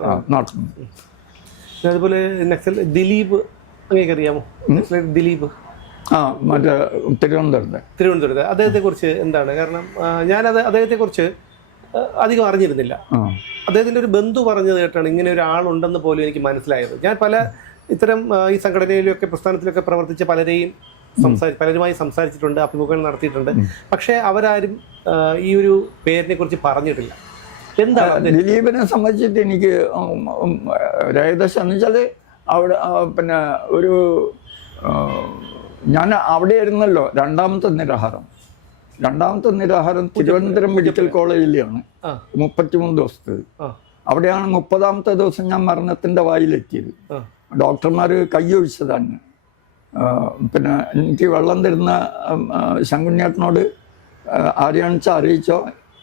അതുപോലെ ദിലീപ് അറിയാമോ? ദിലീപ് മറ്റേ തിരുവനന്തപുരത്തെ അദ്ദേഹത്തെക്കുറിച്ച് എന്താണ്? കാരണം ഞാനത് അദ്ദേഹത്തെക്കുറിച്ച് അധികം അറിഞ്ഞിരുന്നില്ല. അദ്ദേഹത്തിൻ്റെ ഒരു ബന്ധു പറഞ്ഞത് കേട്ടാണ് ഇങ്ങനെ ഒരാളുണ്ടെന്ന് പോലും എനിക്ക് മനസ്സിലായത്. ഞാൻ പല ഇത്തരം ഈ സംഘടനയിലൊക്കെ പ്രസ്ഥാനത്തിലൊക്കെ പ്രവർത്തിച്ച പലരുമായി സംസാരിച്ചിട്ടുണ്ട്, അഭിമുഖങ്ങൾ നടത്തിയിട്ടുണ്ട്. പക്ഷേ അവരാരും ഈ ഒരു പേരിനെ കുറിച്ച് പറഞ്ഞിട്ടില്ല. എന്താണ് ദിലീപിനെ സംബന്ധിച്ചിട്ട് എനിക്ക് ഏകദേശം എന്ന് വെച്ചാൽ അവിടെ പിന്നെ ഒരു ഞാൻ അവിടെ ആയിരുന്നല്ലോ രണ്ടാമത്തെ നിരാഹാരം തിരുവനന്തപുരം മെഡിക്കൽ കോളേജിലാണ് 33 ദിവസത്തേത്. അവിടെയാണ് 30ാമത്തെ ദിവസം ഞാൻ മരണത്തിൻ്റെ വായിലെത്തിയത്. ഡോക്ടർമാർ കൈയൊഴിച്ചതാണ്. പിന്നെ എനിക്ക് വെള്ളം തരുന്ന ശങ്കുണ്ണിയേട്ടനോട് ആരെയാണെന്ന് വെച്ചാൽ അറിയിച്ചോ,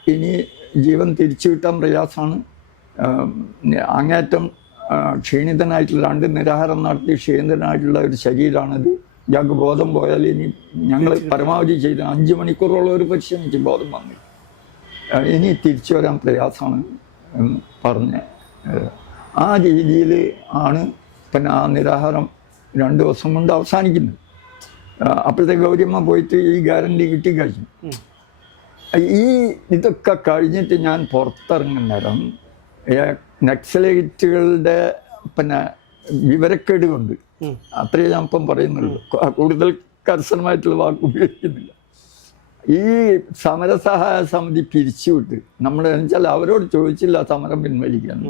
ഇനി ജീവൻ തിരിച്ചു കിട്ടാൻ പ്രയാസമാണ്. അങ്ങേറ്റം ക്ഷീണിതനായിട്ടുള്ള 2 നിരാഹാരം നടത്തി ക്ഷീണിതനായിട്ടുള്ള ഒരു ശരീരമാണിത്. ഞങ്ങൾക്ക് ബോധം പോയാൽ ഇനി ഞങ്ങൾ പരമാവധി ചെയ്ത് 5 മണിക്കൂറോളം ഒരു പരിശ്രമിച്ച് ബോധം വന്നു. ഇനി തിരിച്ചു വരാൻ പ്രയാസമാണ് എന്ന് പറഞ്ഞ് ആ രീതിയിൽ ആണ് പിന്നെ ആ നിരാഹാരം 2 ദിവസം കൊണ്ട് അവസാനിക്കുന്നത്. അപ്പോഴത്തെ ഗൗരിയമ്മ പോയിട്ട് ഈ ഗ്യാരണ്ടി കിട്ടിക്കഴിഞ്ഞു. ഇതൊക്കെ കഴിഞ്ഞിട്ട് ഞാൻ പുറത്തിറങ്ങുന്ന നേരം നക്സലൈറ്റുകളുടെ പിന്നെ വിവരക്കേട് കൊണ്ട്, അത്രയേ ഞാൻ ഇപ്പം പറയുന്നുള്ളൂ, കൂടുതൽ കർശനമായിട്ടുള്ള വാക്ക് ഉപയോഗിക്കുന്നില്ല. ഈ സമരസഹായ സമിതി പിരിച്ചുവിട്ട് നമ്മൾ വെച്ചാൽ അവരോട് ചോദിച്ചില്ല സമരം പിൻവലിക്കാൻ.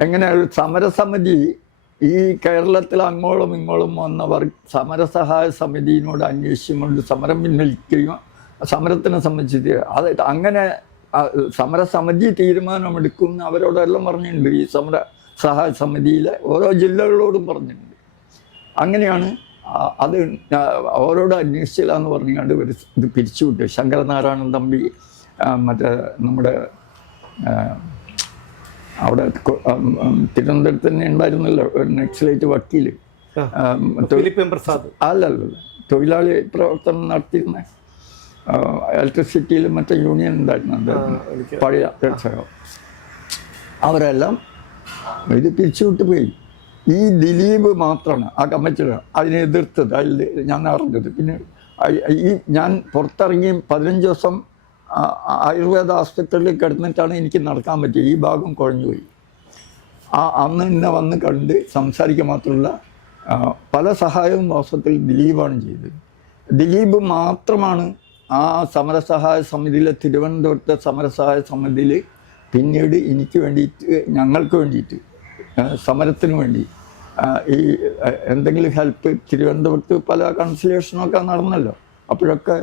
എങ്ങനെ ഒരു സമരസമിതി ഈ കേരളത്തിൽ അങ്ങോളം ഇങ്ങോളം വന്നവർ സമരസഹായ സമിതിയോട് അന്വേഷിച്ചുകൊണ്ട് സമരം പിൻവലിക്കുകയും സമരത്തിനെ സംബന്ധിച്ച് അത് അങ്ങനെ സമരസമിതി തീരുമാനമെടുക്കുന്ന അവരോടെല്ലാം പറഞ്ഞിട്ടുണ്ട്. ഈ സമര സഹായ സമിതിയിലെ ഓരോ ജില്ലകളോടും പറഞ്ഞിട്ടുണ്ട്. അങ്ങനെയാണ് അത് അവരോട് അന്വേഷിച്ചില്ല എന്ന് പറഞ്ഞുകൊണ്ട് ഒരു ഇത് പിരിച്ചുവിട്ട് ശങ്കരനാരായണൻ തമ്പി മറ്റേ നമ്മുടെ അവിടെ തിരുവനന്തപുരത്ത് തന്നെ ഉണ്ടായിരുന്നല്ലോ ഒരു നക്സലൈറ്റ് വക്കീൽ, അല്ലല്ല തൊഴിലാളി പ്രവർത്തനം നടത്തിയിരുന്ന ഇലക്ട്രിസിറ്റിയിലും മറ്റേ യൂണിയൻ ഉണ്ടായിരുന്നു പഴയ സഹം. അവരെല്ലാം ഇത് പിരിച്ചുവിട്ട് പോയി. ഈ ദിലീപ് മാത്രമാണ് ആ കമ്മിറ്റിയിൽ അതിനെ എതിർത്തത്. അതിൽ ഞാൻ അറിഞ്ഞത്. പിന്നെ ഈ ഞാൻ പുറത്തിറങ്ങി 15 ദിവസം ആയുർവേദ ആസ്പത്രിയിൽ കിടന്നിട്ടാണ് എനിക്ക് നടക്കാൻ പറ്റിയത്. ഈ ഭാഗം കുഴഞ്ഞുപോയി. അന്ന് എന്നെ വന്ന് കണ്ട് സംസാരിക്കുക മാത്രമല്ല പല സഹായവും വാസ്തവത്തിൽ ദിലീപാണ് ചെയ്തത്. ദിലീപ് മാത്രമാണ് ആ സമരസഹായ സമിതിയിലെ തിരുവനന്തപുരത്തെ സമരസഹായ സമിതിയിൽ പിന്നീട് എനിക്ക് വേണ്ടിയിട്ട് ഞങ്ങൾക്ക് വേണ്ടിയിട്ട് സമരത്തിന് വേണ്ടി ഈ എന്തെങ്കിലും ഹെൽപ്പ് തിരുവനന്തപുരത്ത് പല കൺസലേഷനൊക്കെ നടന്നല്ലോ. അപ്പോഴൊക്കെ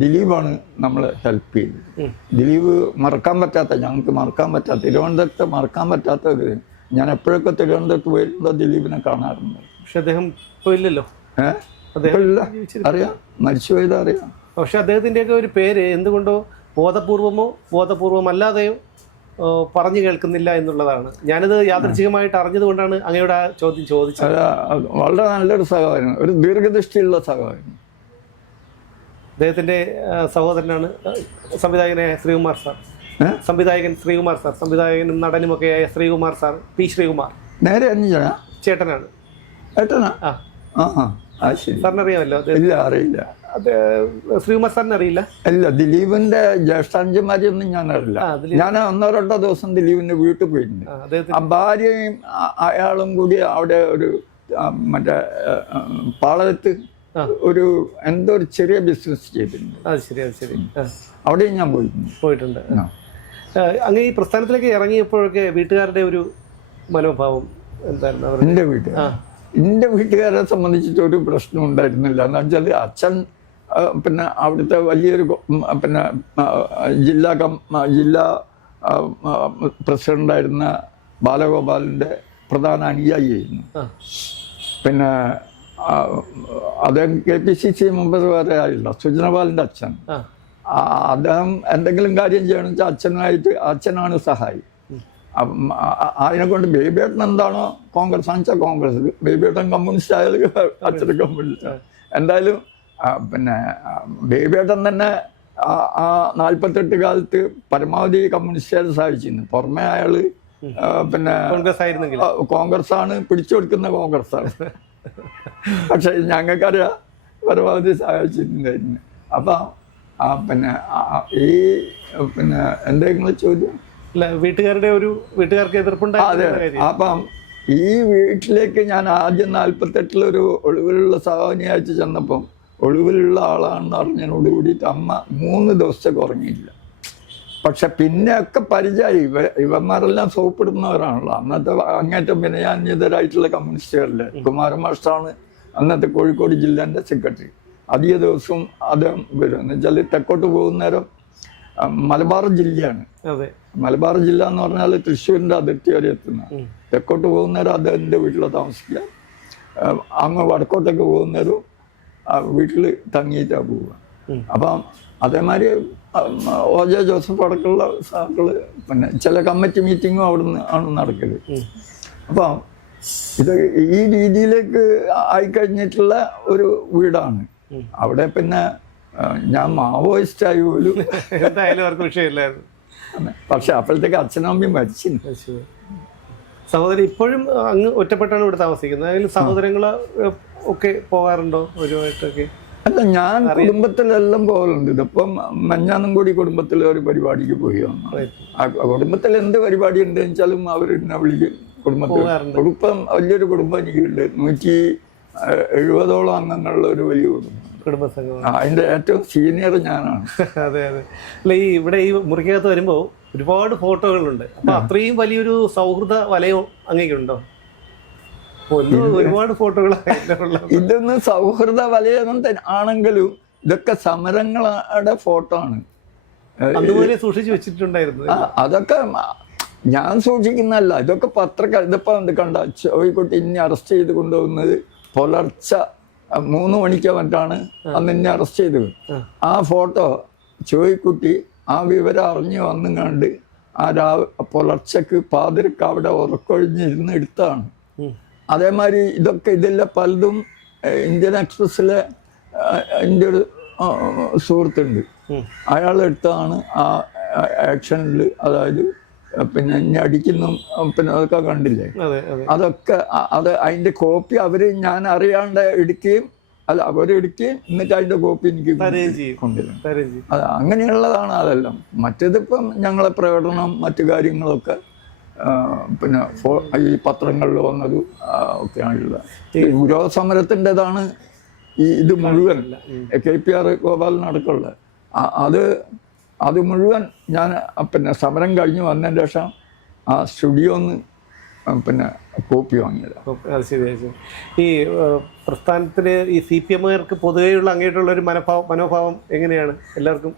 ദിലീപാണ് നമ്മളെ ഹെൽപ്പ് ചെയ്തത്. ദിലീപ് മറക്കാൻ പറ്റാത്ത, ഞങ്ങൾക്ക് മറക്കാൻ പറ്റാത്ത, തിരുവനന്തപുരത്ത് മറക്കാൻ പറ്റാത്ത ഒരു, ഞാൻ എപ്പോഴൊക്കെ തിരുവനന്തപുരത്ത് പോയിട്ടുണ്ടോ ദിലീപിനെ കാണാറുണ്ട്. പക്ഷെ അദ്ദേഹം ഇല്ലല്ലോ. ഇല്ല, അറിയാം, മരിച്ചു പോയത് അറിയാം. പക്ഷെ അദ്ദേഹത്തിൻ്റെയൊക്കെ ഒരു പേര് എന്തുകൊണ്ടോ ബോധപൂർവമോ ബോധപൂർവമല്ലാതെയോ പറഞ്ഞു കേൾക്കുന്നില്ല എന്നുള്ളതാണ്. ഞാനിത് യാദൃച്ഛികമായിട്ട് അറിഞ്ഞതുകൊണ്ടാണ് അങ്ങയുടെ ആ ചോദ്യം ചോദിച്ചത്. വളരെ നല്ലൊരു സഹോദരൻ, ഒരു ദീർഘദൃഷ്ടിയുള്ള സഹോദരൻ. അദ്ദേഹത്തിൻ്റെ സഹോദരനാണ് സംവിധായകനായ ശ്രീകുമാർ സാർ. സംവിധായകനും നടനുമൊക്കെയായ ശ്രീകുമാർ സാർ, പി ശ്രീകുമാർ. നേരെ ചേട്ടനാണ്. ഏട്ടനാ? സാറിനറിയാമല്ലോ? ഇല്ല, അറിയില്ല. ശ്രീകുമാർ സാറിന് അറിയില്ല? ഇല്ല, ദിലീപിന്റെ ജ്യേഷ്ഠാഞ്ചന്മാരെയൊന്നും ഞാൻ അറിയില്ല. ഞാൻ 1-2 ദിവസം ദിലീപിന്റെ വീട്ടിൽ പോയിട്ടുണ്ട്. ആ ഭാര്യയും അയാളും കൂടി അവിടെ ഒരു മറ്റേ പാളയത്ത് ഒരു എന്തോ ഒരു ചെറിയ ബിസിനസ് ചെയ്തിട്ടുണ്ട്. അവിടെയും ഞാൻ പോയിട്ടുണ്ട്. അങ്ങ് ഈ പ്രസ്ഥാനത്തിലേക്ക് ഇറങ്ങിയപ്പോഴൊക്കെ വീട്ടുകാരുടെ ഒരു മനോഭാവം എന്തായിരുന്നു? എൻ്റെ വീട്ടുകാരെ സംബന്ധിച്ചിട്ട് ഒരു പ്രശ്നം ഉണ്ടായിരുന്നില്ല. എന്ന് വെച്ചാൽ അച്ഛൻ പിന്നെ അവിടുത്തെ വലിയൊരു പിന്നെ ജില്ലാ പ്രസിഡൻ്റായിരുന്ന ബാലഗോപാലിൻ്റെ പ്രധാന അനുയായിയായിരുന്നു. പിന്നെ അദ്ദേഹം KPCC മെമ്പർ വരെ ആയില്ല. സുജനപാലിൻ്റെ അച്ഛൻ. അദ്ദേഹം എന്തെങ്കിലും കാര്യം ചെയ്യണമെന്ന് വെച്ചാൽ അച്ഛനാണ് സഹായി. അതിനെക്കൊണ്ട് ബേബിയേട്ടൻ എന്താണോ കോൺഗ്രസ് ആണെച്ചാൽ കോൺഗ്രസ്, ബേബിയേട്ടൻ കമ്മ്യൂണിസ്റ്റ് ആയാലും അച്ഛൻ കമ്മ്യൂണിസ്റ്റ്. എന്തായാലും പിന്നെ ബേബിയേട്ടൻ തന്നെ ആ 48 കാലത്ത് പരമാവധി കമ്മ്യൂണിസ്റ്റുകാരെ സഹായിച്ചിരുന്നു. പുറമെ അയാൾ പിന്നെ കോൺഗ്രസ്സാണ് പിടിച്ചു കൊടുക്കുന്ന കോൺഗ്രസ്സാണ്. പക്ഷെ ഞങ്ങൾക്കറിയാം പരമാവധി സഹായിച്ചിട്ടുണ്ടായിരുന്നു. അപ്പം പിന്നെ ഈ പിന്നെ എന്തെങ്കിലും ചോദ്യം വീട്ടുകാർക്ക് എതിർപ്പുണ്ടായി. അതെ. അപ്പം ഈ വീട്ടിലേക്ക് ഞാൻ ആദ്യം 48 ഒളിവിലുള്ള സഹോദരിയായിട്ട് ചെന്നപ്പം ഒളിവിലുള്ള ആളാണെന്ന് അറിഞ്ഞതിനോട് കൂടിയിട്ട് അമ്മ 3 ദിവസത്തേക്ക് ഉറങ്ങിയില്ല. പക്ഷെ പിന്നെയൊക്കെ പരിചയമായി. ഇവന്മാരെല്ലാം സോപ്പിടുന്നവരാണല്ലോ അന്നത്തെ അങ്ങേറ്റം വിനയാന്യതരായിട്ടുള്ള കമ്മ്യൂണിസ്റ്റുകാരിലെ. കുമാരൻ മാസ്റ്ററാണ് അന്നത്തെ കോഴിക്കോട് ജില്ലേൻ്റെ സെക്രട്ടറി. അധിക ദിവസവും അദ്ദേഹം വരും. എന്ന് വെച്ചാൽ തെക്കോട്ട് പോകുന്നേരം മലബാർ ജില്ലയാണ്. മലബാർ ജില്ല എന്ന് പറഞ്ഞാൽ തൃശ്ശൂരിൻ്റെ അതിർത്തി വരെ എത്തുന്ന. തെക്കോട്ട് പോകുന്നേരം അദ്ദേഹത്തിൻ്റെ വീട്ടിൽ താമസിക്കുക. അങ്ങ് വടക്കോട്ടൊക്കെ പോകുന്നേരം വീട്ടിൽ തങ്ങിയിട്ടാണ് പോവുക. അപ്പം അതേമാതിരി OJ ജോസഫ് അടക്കമുള്ള സാക്കള് പിന്നെ ചില കമ്മിറ്റി മീറ്റിങ്ങും അവിടുന്ന് ആണ് നടക്കല്. അപ്പം ഇത് ഈ രീതിയിലേക്ക് ആയിക്കഴിഞ്ഞിട്ടുള്ള ഒരു വീടാണ്. അവിടെ പിന്നെ ഞാൻ മാവോയിസ്റ്റ് ആയി പോലും എന്തായാലും അവർക്ക് വിഷയമില്ലായിരുന്നു. പക്ഷെ അപ്പോഴത്തേക്ക് അച്ഛനും അമ്മയും മരിച്ചിരുന്നു. സഹോദരി ഇപ്പോഴും അങ്ങ് ഒറ്റപ്പെട്ടാണ് ഇവിടെ താമസിക്കുന്നത്. അതിൽ സഹോദരങ്ങള് ഒക്കെ പോകാറുണ്ടോ ഒരുമായിട്ടൊക്കെ? അല്ല, ഞാൻ കുടുംബത്തിലെല്ലാം പോകലുണ്ട്. ഇതിപ്പം മഞ്ഞാന്നും കൂടി കുടുംബത്തിലെ ഒരു പരിപാടിക്ക് പോയി വന്നു. കുടുംബത്തിൽ എന്ത് പരിപാടി ഉണ്ടെന്ന് വെച്ചാലും അവർ എന്നെ വിളിക്കും. കുടുംബം വലിയൊരു കുടുംബം എനിക്കുണ്ട്. 170ഓളം അംഗങ്ങളുള്ള ഒരു വലിയ കുടുംബസംഘം. അതിന്റെ ഏറ്റവും സീനിയർ ഞാനാണ്. അതെ അതെ. അല്ല, ഈ ഇവിടെ ഈ മുറിക്കകത്ത് വരുമ്പോൾ ഒരുപാട് ഫോട്ടോകളുണ്ട്. അപ്പൊ അത്രയും വലിയൊരു സൗഹൃദ വലയം അങ്ങേക്കുണ്ടോ? ഒരുപാട് ഫോട്ടോകൾ. ഇതൊന്നും സൗഹൃദ വലയം ആണെങ്കിലും ഇതൊക്കെ സമരങ്ങളുടെ ഫോട്ടോ ആണ്. അതുപോലെ സൂക്ഷിച്ചു വെച്ചിട്ടുണ്ടായിരുന്നു. അതൊക്കെ ഞാൻ സൂക്ഷിക്കുന്നല്ല, ഇതൊക്കെ പത്രക്കാർ. ഇതിപ്പോ എന്ത് കണ്ട, ചോയ്ക്കുട്ടി ഇന്നെ അറസ്റ്റ് ചെയ്ത് കൊണ്ടുപോകുന്നത് പുലർച്ചെ 3 മണിക്ക് മറ്റാണ് അന്ന് എന്നെ അറസ്റ്റ് ചെയ്തത്. ആ ഫോട്ടോ ചോയ്ക്കുട്ടി ആ വിവരം അറിഞ്ഞ് വന്നും കണ്ട് ആ പുലർച്ചക്ക് പാതിരക്ക് അവിടെ ഉറക്കൊഴിഞ്ഞിരുന്ന് എടുത്താണ്. അതേമാതിരി ഇതൊക്കെ ഇതിലെ പലതും ഇന്ത്യൻ എക്സ്പ്രസ്സിലെ എൻ്റെ ഒരു സുഹൃത്തുണ്ട്, അയാളെടുത്താണ് ആ ആക്ഷനിൽ. അതായത് പിന്നെ എന്നെ അടിക്കുന്നു പിന്നെ അതൊക്കെ കണ്ടില്ലേ, അതൊക്കെ അതിൻ്റെ കോപ്പി ഞാൻ അറിയാണ്ട് എടുക്കുകയും അല്ല അവരെടുക്കുകയും എന്നിട്ട് അതിൻ്റെ കോപ്പി എനിക്ക് കൊണ്ടുവരും. അത് അങ്ങനെയുള്ളതാണ് അതെല്ലാം. മറ്റേതിപ്പം ഞങ്ങളെ പ്രകടനം മറ്റു കാര്യങ്ങളൊക്കെ പിന്നെ ഈ പത്രങ്ങളിൽ വന്നത് ഒക്കെയാണുള്ളത്. ഈ വിരോധ സമരത്തിൻ്റെതാണ് ഇത് മുഴുവൻ. KPR ഗോപാലനടക്കമുള്ള അത് മുഴുവൻ ഞാൻ പിന്നെ സമരം കഴിഞ്ഞ് വന്നതിന് ശേഷം ആ സ്റ്റുഡിയോന്ന് പിന്നെ കോപ്പി വാങ്ങിയത്. ശരി. ഈ പ്രസ്ഥാനത്തിൽ ഈ CPM-കാർക്ക് പൊതുവെയുള്ള അങ്ങേയിട്ടുള്ള ഒരു മനോഭാവം എങ്ങനെയാണ്? എല്ലാവർക്കും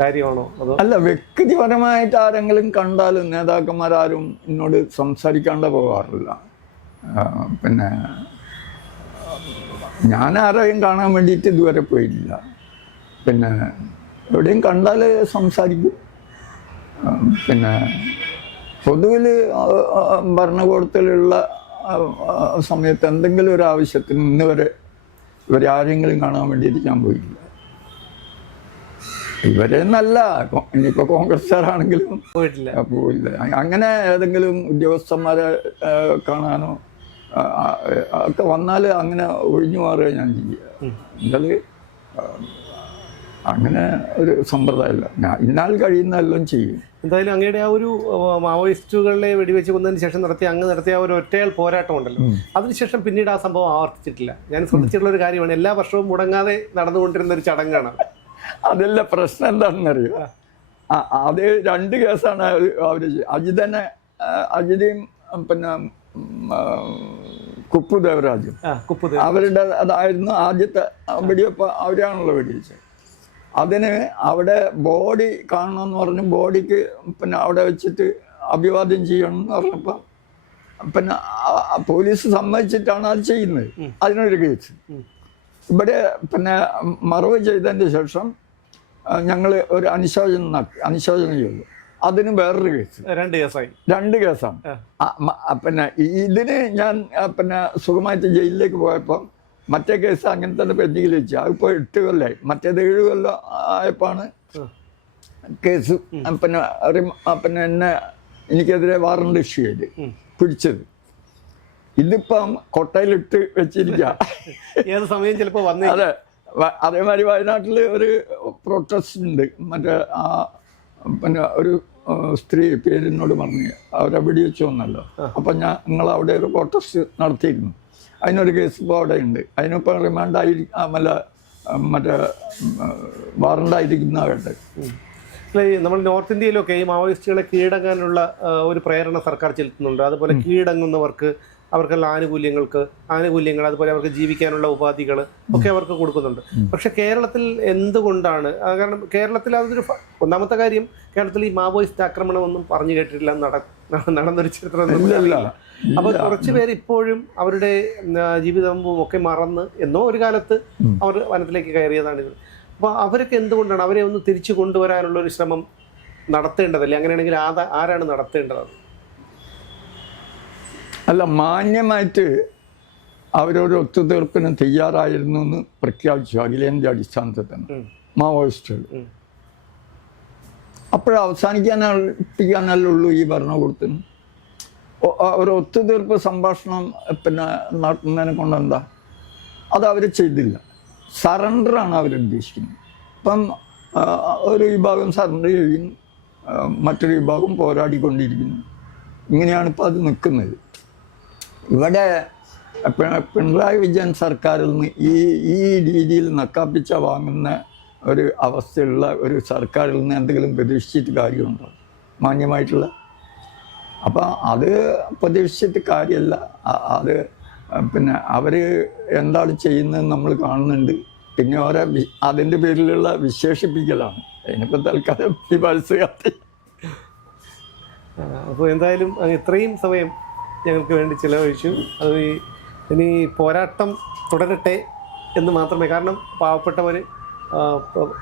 കാര്യമാണോ അതോ? അല്ല, വ്യക്തിപരമായിട്ട് ആരെങ്കിലും കണ്ടാലും നേതാക്കന്മാരാരും എന്നോട് സംസാരിക്കാണ്ട് പോകാറില്ല. പിന്നെ ഞാൻ ആരെയും കാണാൻ വേണ്ടിയിട്ട് ഇതുവരെ പോയിട്ടില്ല. പിന്നെ എവിടെയും കണ്ടാൽ സംസാരിക്കും. പിന്നെ പൊതുവിൽ ഭരണകൂടത്തിലുള്ള സമയത്ത് എന്തെങ്കിലും ഒരു ആവശ്യത്തിന് ഇന്ന് വരെ ഇവരാരെങ്കിലും കാണാൻ വേണ്ടിയിട്ട് ഞാൻ പോയിട്ടില്ല. ഇവരെ നല്ല ഇനിയിപ്പോൾ കോൺഗ്രസ്സുകാരാണെങ്കിലും പോയില്ല. അങ്ങനെ ഏതെങ്കിലും ഉദ്യോഗസ്ഥന്മാരെ കാണാനോ ഒക്കെ വന്നാൽ അങ്ങനെ ഒഴിഞ്ഞു മാറുക ഞാൻ ചെയ്യുക. എന്നത് അങ്ങനെ ഒരു സമ്പ്രദായമല്ല. ഞാൻ ഇന്നാൽ കഴിയുന്നതെല്ലാം ചെയ്യും. എന്തായാലും അങ്ങയുടെ ആ ഒരു മാവോയിസ്റ്റുകളെ വെടിവെച്ച് കൊന്നതിന് ശേഷം നടത്തിയ ഒരു ഒറ്റയാൾ പോരാട്ടം ഉണ്ടല്ലോ, അതിനുശേഷം പിന്നീട് ആ സംഭവം ആവർത്തിച്ചിട്ടില്ല. ഞാൻ ശ്രദ്ധിച്ചിട്ടുള്ള ഒരു കാര്യമാണ്, എല്ലാ വർഷവും മുടങ്ങാതെ നടന്നുകൊണ്ടിരുന്ന ഒരു ചടങ്ങാണ്. അതല്ല പ്രശ്നം എന്താണെന്നറിയോ? അത് 2 കേസാണ് അവര് അജിതയും പിന്നെ കുപ്പു ദേവരാജും. അവരുടെ അതായിരുന്നു ആദ്യത്തെ വെടിവെപ്പ്. അവരാണല്ലോ വെടിവെച്ചത്. അതിന് അവിടെ ബോഡി കാണണമെന്ന് പറഞ്ഞു, ബോഡിക്ക് പിന്നെ അവിടെ വെച്ചിട്ട് അഭിവാദ്യം ചെയ്യണം എന്ന് പറഞ്ഞപ്പോൾ പിന്നെ പോലീസ് സമ്മതിച്ചിട്ടാണ് അത് ചെയ്യുന്നത്. അതിനൊരു കേസ്. ഇവിടെ പിന്നെ മറവ് ചെയ്തതിന് ശേഷം ഞങ്ങൾ ഒരു അനുശോചനം ചെയ്തു. അതിന് വേറൊരു കേസ്. 2 കേസാണ്. പിന്നെ ഇതിന് ഞാൻ പിന്നെ സുഖമായിട്ട് ജയിലിലേക്ക് പോയപ്പോൾ മറ്റേ കേസ് അങ്ങനെ തന്നെ പെൻഡിങ്ങിൽ വെച്ചു. അതിപ്പോൾ 8 കൊല്ലമായി. മറ്റേത് 7 കൊല്ലം ആയപ്പോഴാണ് കേസ് പിന്നെ എനിക്കെതിരെ വാറണ്ട് ഇഷ്യൂ ചെയ്ത് പിടിച്ചത്. ഇതിപ്പം കൊട്ടയിലിട്ട് വെച്ചിരിക്കുക. ഏത് സമയം ചിലപ്പോൾ വന്നേ. അതെ. അതേമാതിരി വയനാട്ടിൽ ഒരു പ്രൊട്ടസ്റ്റ് ഉണ്ട്. മറ്റേ പിന്നെ ഒരു സ്ത്രീ പേരിനോട് പറഞ്ഞു അവരെ വെടിവെച്ച് വന്നല്ലോ. അപ്പം ഞങ്ങളവിടെ ഒരു പ്രൊട്ടസ്റ്റ് നടത്തിയിരുന്നു. അതിനൊരു കേസ് ഇപ്പോൾ അവിടെ ഉണ്ട്. അതിനിപ്പോൾ മറ്റേ വാറണ്ടായിരിക്കുന്ന കേട്ടെ. നമ്മൾ നോർത്ത് ഇന്ത്യയിലൊക്കെ ഈ മാവോയിസ്റ്റുകളെ കീഴടങ്ങാനുള്ള ഒരു പ്രേരണ സർക്കാർ ചെലുത്തുന്നുണ്ട്. അതുപോലെ കീഴടങ്ങുന്നവർക്ക് അവർക്കുള്ള ആനുകൂല്യങ്ങൾ അതുപോലെ അവർക്ക് ജീവിക്കാനുള്ള ഉപാധികൾ ഒക്കെ അവർക്ക് കൊടുക്കുന്നുണ്ട്. പക്ഷെ കേരളത്തിൽ എന്തുകൊണ്ടാണ്? കാരണം കേരളത്തിൽ അതൊരു ഒന്നാമത്തെ കാര്യം, കേരളത്തിൽ ഈ മാവോയിസ്റ്റ് ആക്രമണമൊന്നും പറഞ്ഞു കേട്ടിട്ടില്ല, നടന്നൊരു ചരിത്രമൊന്നുമില്ല. അപ്പോൾ കുറച്ച് പേര് ഇപ്പോഴും അവരുടെ ജീവിതവും ഒക്കെ മറന്ന് എന്നോ ഒരു കാലത്ത് അവർ വനത്തിലേക്ക് കയറിയതാണിത്. അപ്പോൾ അവരൊക്കെ എന്തുകൊണ്ടാണ് അവരെ ഒന്ന് തിരിച്ചു കൊണ്ടുവരാനുള്ള ഒരു ശ്രമം നടത്തേണ്ടതല്ലേ? അങ്ങനെയാണെങ്കിൽ ആരാണ് നടത്തേണ്ടത്? അല്ല, മാന്യമായിട്ട് അവരൊരു ഒത്തുതീർപ്പിന് തയ്യാറായിരുന്നു എന്ന് പ്രഖ്യാപിച്ചു അഖിലേന്ത്യാ അടിസ്ഥാനത്തിൽ തന്നെ മാവോയിസ്റ്റുകൾ. അപ്പോഴും അവസാനിപ്പിക്കാനല്ലേ ഉള്ളൂ ഈ ഭരണകൂടത്തിന്. ഒരു ഒത്തുതീർപ്പ് സംഭാഷണം നടത്തുന്നതിനെ കൊണ്ട് എന്താ? അത് അവർ ചെയ്തില്ല. സറണ്ടറാണ് അവരുദ്ദേശിക്കുന്നത്. ഇപ്പം ഒരു വിഭാഗം സറണ്ടർ ചെയ്യുന്നു, മറ്റൊരു വിഭാഗം പോരാടിക്കൊണ്ടിരിക്കുന്നു. ഇങ്ങനെയാണ് ഇപ്പോൾ അത് നിൽക്കുന്നത്. ഇവിടെ പിണറായി വിജയൻ സർക്കാരിൽ നിന്ന് ഈ രീതിയിൽ നക്കാപ്പിച്ച വാങ്ങുന്ന ഒരു അവസ്ഥയുള്ള ഒരു സർക്കാരിൽ നിന്ന് എന്തെങ്കിലും പ്രതീക്ഷിച്ചിട്ട് കാര്യമുണ്ടോ? മാന്യമായിട്ടുള്ള. അപ്പം അത് പ്രതീക്ഷിച്ചിട്ട് കാര്യമല്ല. അത് അവർ എന്താണ് ചെയ്യുന്നതെന്ന് നമ്മൾ കാണുന്നുണ്ട്. പിന്നെ ഓരോ അതിൻ്റെ പേരിലുള്ള വിശേഷിപ്പിക്കലാണ്. അതിനിപ്പോൾ തൽക്കാലം വിമർശിക്കാത്ത. അപ്പോൾ എന്തായാലും ഇത്രയും സമയം ഞങ്ങൾക്ക് വേണ്ടി ചിലവഴിച്ചു. അത് ഇനി പോരാട്ടം തുടരട്ടെ എന്ന് മാത്രമേ. കാരണം പാവപ്പെട്ടവർ,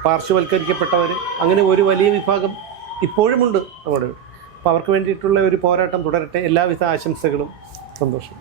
പാർശ്വവൽക്കരിക്കപ്പെട്ടവർ, അങ്ങനെ ഒരു വലിയ വിഭാഗം ഇപ്പോഴുമുണ്ട് നമ്മുടെ. അപ്പോൾ അവർക്ക് വേണ്ടിയിട്ടുള്ള ഒരു പോരാട്ടം തുടരട്ടെ. എല്ലാവിധ ആശംസകളും. സന്തോഷം.